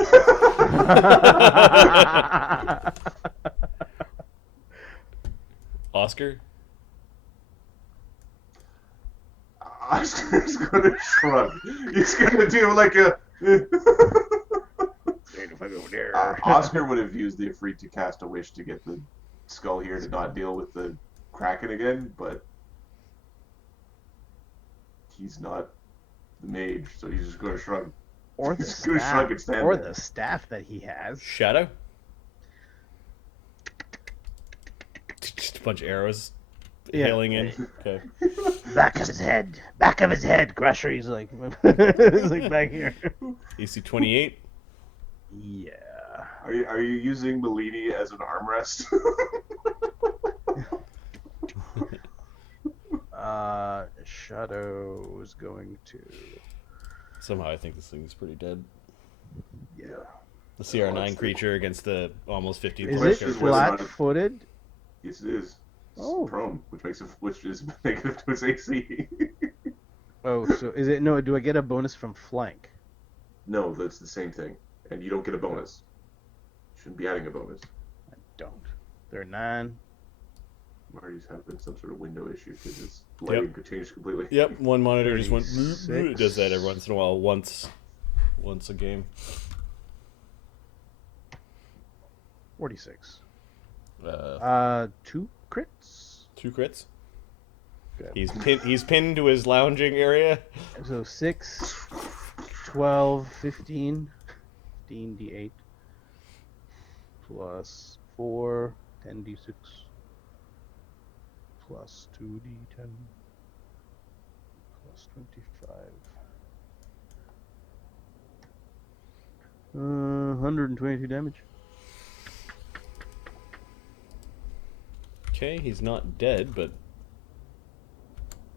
Oscar? Oscar's gonna shrug. He's gonna do like a. Oscar would have used the efreet to cast a wish to get the skull here to not deal with the Kraken again, but he's not the mage, so he's just gonna shrug. Or the He's gonna shrug and staff, stand or there. the staff that he has. Shadow? Just a bunch of arrows Yeah. hailing in. Okay. Back of his head. Back of his head. Crusher. He's like, he's like back here. AC 28. Yeah. Are you using Melini as an armrest? Shadow is going to. Somehow I think this thing is pretty dead. Yeah. The CR9 creature against the almost 15th Is Which it is whether or not flat-footed? Yes, it is. It's Oh. prone, which is negative to its AC. Oh, so is it? No. Do I get a bonus from flank? No, that's the same thing, and you don't get a bonus. Shouldn't be adding a bonus. I don't. They're 9. Marty's having some sort of window issue because his lighting could change completely. Yep, one monitor just went. 36. It does that every once in a while, once a game. 46. 2 crits. 2 crits. Okay. He's pinned to his lounging area. So 6, 12, 15. 15 d8. Plus 4, 10 d6. Plus 2 d10. Plus 25. 122 damage. Okay, he's not dead, but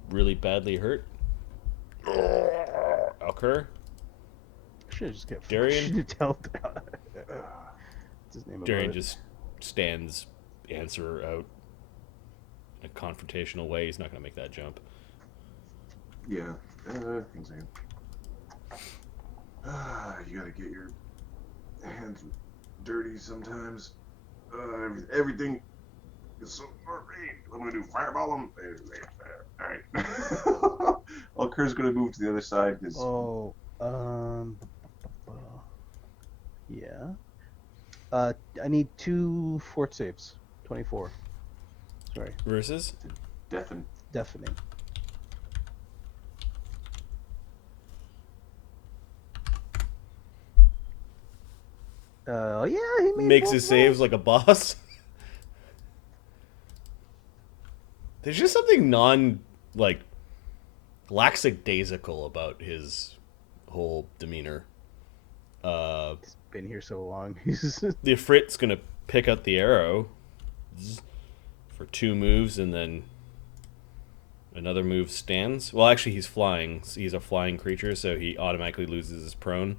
really badly hurt. Alkur? Should just get Darian? should tell what's his name Darian about it? just stands answer out in a confrontational way. He's not going to make that jump. Yeah. Things like you gotta get your hands dirty sometimes. Everything is so great. I'm gonna do fireball him. All right. Alkur's gonna move to the other side because Oh, yeah. I need 2 fort saves. 24. Sorry, Versus? deafen. deafening. Yeah, he made Makes both his saves like a boss. There's just something lackadaisical about his whole demeanor. He's been here so long. He's The Efreet's gonna pick up the arrow for 2 moves, and then another move stands. Well, actually, he's flying. He's a flying creature, so he automatically loses his prone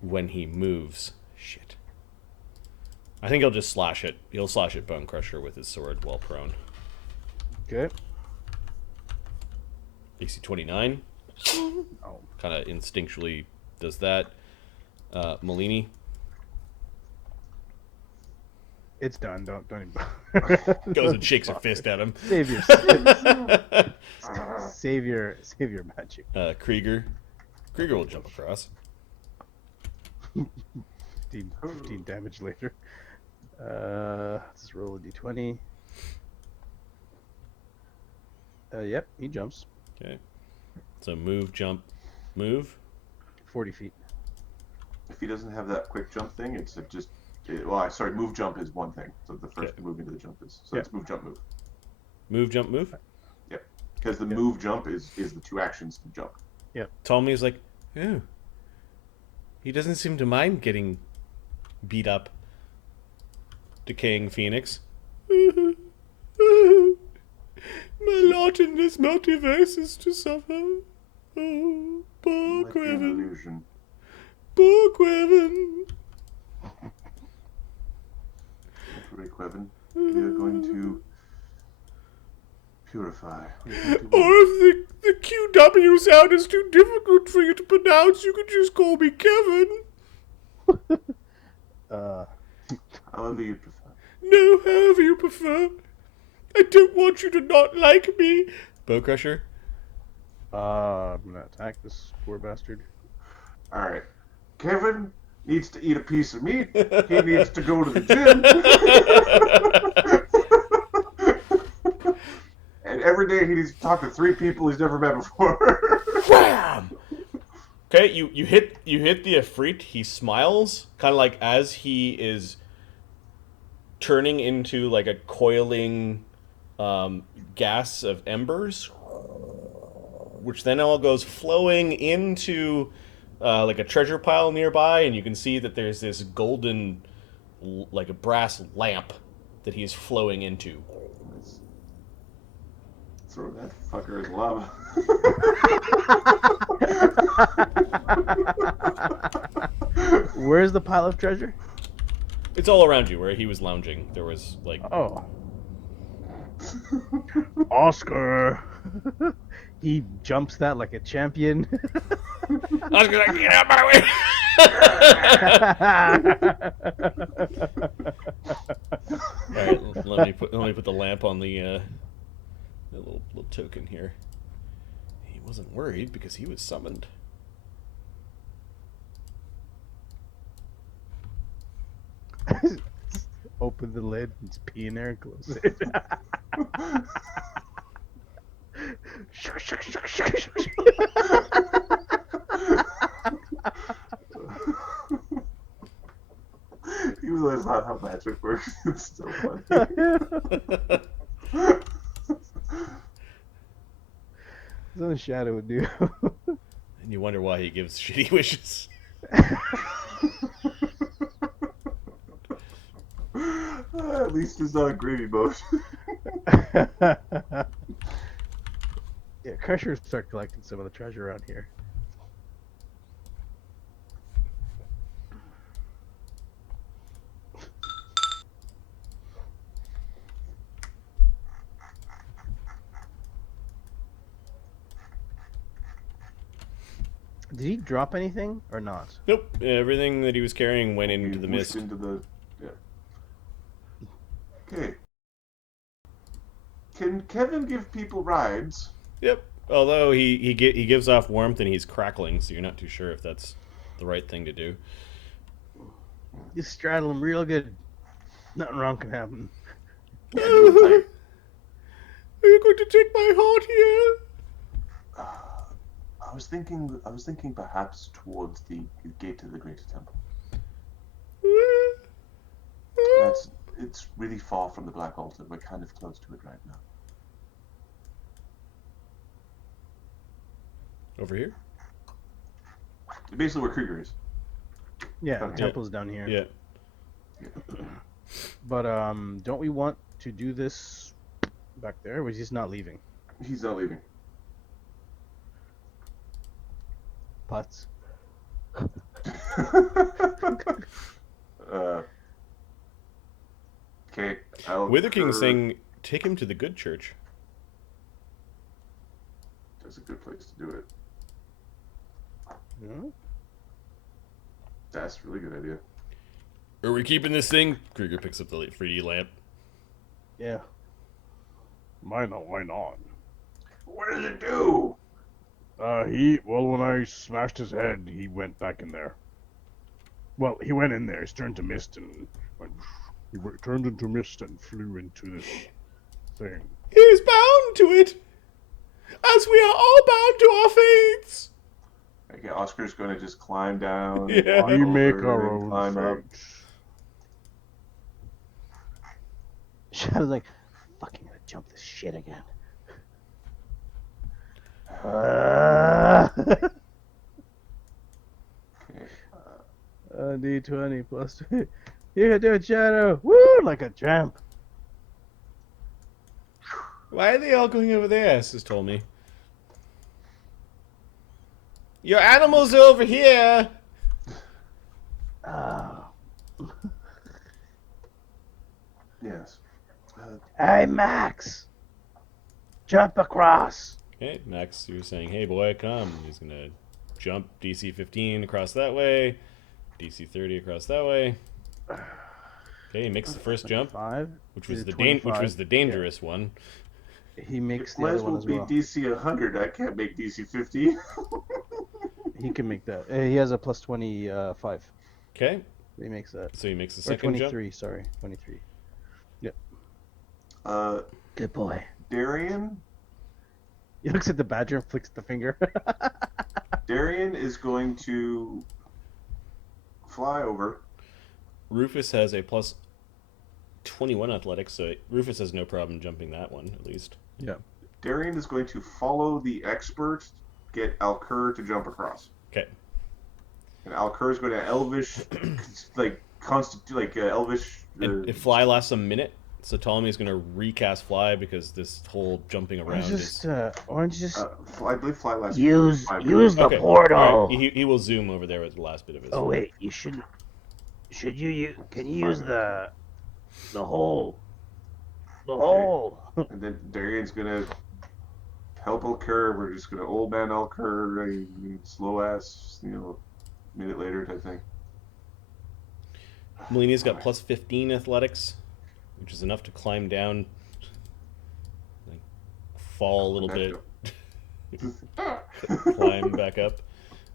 when he moves. Shit. I think he'll just slash it. He'll slash at Bone Crusher with his sword while prone. okay. AC 29. Oh, Kind of instinctually does that. Molini. It's done. Don't even. Goes and shakes her fist at him. Save your, save your magic. Krieger will jump across. 15 damage later. Let's roll a d20. Yep, he jumps. Okay. So move, jump, move. 40 feet. If he doesn't have that quick jump thing, it's just. Sorry, move jump is one thing. So the first move into the jump is. So it's move jump move. Move, jump, move. Yep. Because the move jump is the two actions to jump. Ptolemy's like, oh. He doesn't seem to mind getting beat up. Decaying Phoenix. My lot in this multiverse is to suffer. Oh, poor Might be an Quevin. illusion. Poor Quevin. Don't worry, Quevin. We are going to purify. Or if the QW sound is too difficult for you to pronounce, you could just call me Kevin. However you prefer. No, however you prefer. I don't want you to not like me. Bowcrusher? I'm gonna attack this poor bastard. All right. Kevin needs to eat a piece of meat. He needs to go to the gym. And every day he needs to talk to 3 people he's never met before. Wham! Okay, you hit the efreet. He smiles, kind of like as he is turning into like a coiling gas of embers, which then all goes flowing into like a treasure pile nearby, and you can see that there's this golden, like a brass lamp that he's flowing into. Throw that fucker in lava. Where's the pile of treasure? It's all around you where he was lounging. There was like Oh, Oscar! he jumps that like a champion. I was gonna get out of my way. All right, let me put the lamp on the little token here. He wasn't worried because he was summoned. Open the lid, it's pee in there, and close it. Even though it's not how magic works, it's still funny. That's what Shadow would do. And you wonder why he gives shitty wishes. At least it's not gravy mode. Yeah, Crusher start collecting some of the treasure around here. Did he drop anything or not? Nope, everything that he was carrying went into He the whooshed mist. Into the, Okay. Can Kevin give people rides? Yep. Although he gives off warmth and he's crackling, so you're not too sure if that's the right thing to do. You straddle him real good. Nothing wrong can happen. Yeah, do it tight. Are you going to take my heart here? I was thinking perhaps towards the gate to the Greater Temple. It's really far from the Black Altar. We're kind of close to it right now. Over here? Basically where Krieger is. Yeah, the Okay. temple's down here. Yeah. But don't we want to do this back there? Or is he just not leaving? He's not leaving. Putts. Okay. Wither King's saying, take him to the good church. That's a good place to do it. No? That's a really good idea. Are we keeping this thing? Krieger picks up the efreeti lamp. Yeah. Why not? What does it do? When I smashed his head, he went back in there. Well, he went in there, he's turned to mist and turned into mist and flew into this thing. He's bound to it, as we are all bound to our fates. Okay, Oscar's going to just climb down. Yeah. walk We over make and our own climb up. fate. Shadow's like, fucking gonna jump this shit again. Okay. D20 plus 2. You can do it, Shadow. Woo! Like a champ. Why are they all going over there? Sis told me. Your animals are over here. Oh. Yes. Hey, Max! Jump across! Okay, Max, you were saying, hey boy, come. He's gonna jump DC 15 across that way, DC 30 across that way. Okay, he makes the first jump, 5. which was the 25. dangerous one. He makes It the might other as well one as be well. DC 100. I can't make DC 50. He can make that. He has a plus 25. Okay, He makes that. so he makes the Or second jump. 23, sorry. 23. Good boy. Darian? He looks at the badger and flicks the finger. Darian is going to fly over. Rufus has a plus 21 athletics, so Rufus has no problem jumping that one, at least. Yeah. Darian is going to follow the expert, get Alkur to jump across. Okay. And Alkur is going to Elvish, Elvish. And fly lasts a minute, so Ptolemy is going to recast fly because this whole jumping around is... Why don't you just... I believe fly lasts. Use 5 the minutes. Okay, portal. all right, he will zoom over there with the last bit of his... Oh wait, you shouldn't. Should you? Can you use the hole? The hole. And then Darian's gonna help Alkur. We're just gonna old man Alkur, slow ass, minute later type thing. Melinia's got plus 15 athletics, which is enough to climb down, like, fall a little bit, climb back up.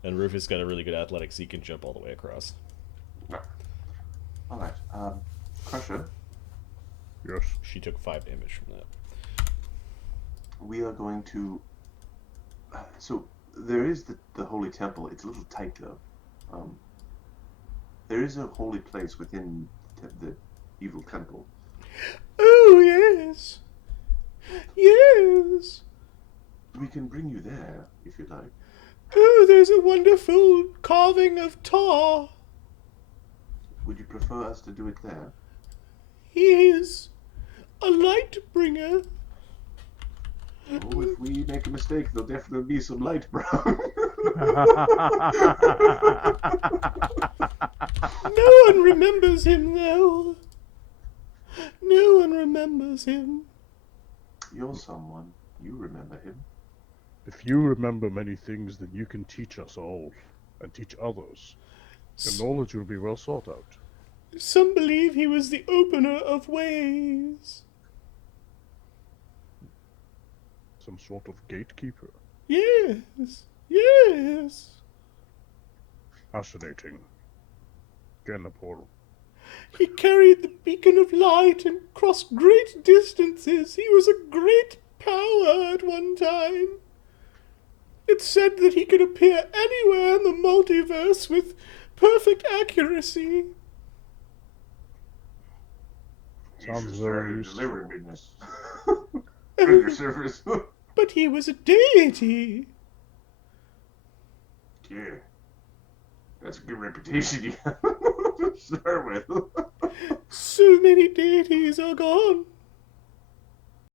And Rufus got a really good athletics, so he can jump all the way across. All right, Crusher. Yes. She took 5 damage from that. We are going to. So there is the holy temple. It's a little tight though. There is a holy place within the evil temple. Oh, yes. Yes. We can bring you there if you like. Oh, there's a wonderful carving of tar. Would you prefer us to do it there? He is a light bringer. Oh, if we make a mistake, there'll definitely be some light brown. No one remembers him, though. No one remembers him. You're someone. You remember him. If you remember many things, then you can teach us all, and teach others. Your knowledge will be well sought out. Some believe he was the opener of ways. Some sort of gatekeeper. Yes, yes. Fascinating. Get in the portal. He carried the beacon of light and crossed great distances. He was a great power at one time. It's said that he could appear anywhere in the multiverse with perfect accuracy. Sounds You very should start a delivery useful. business. Vendor service. But he was a deity. Yeah. That's a good reputation you have to start with. So many deities are gone.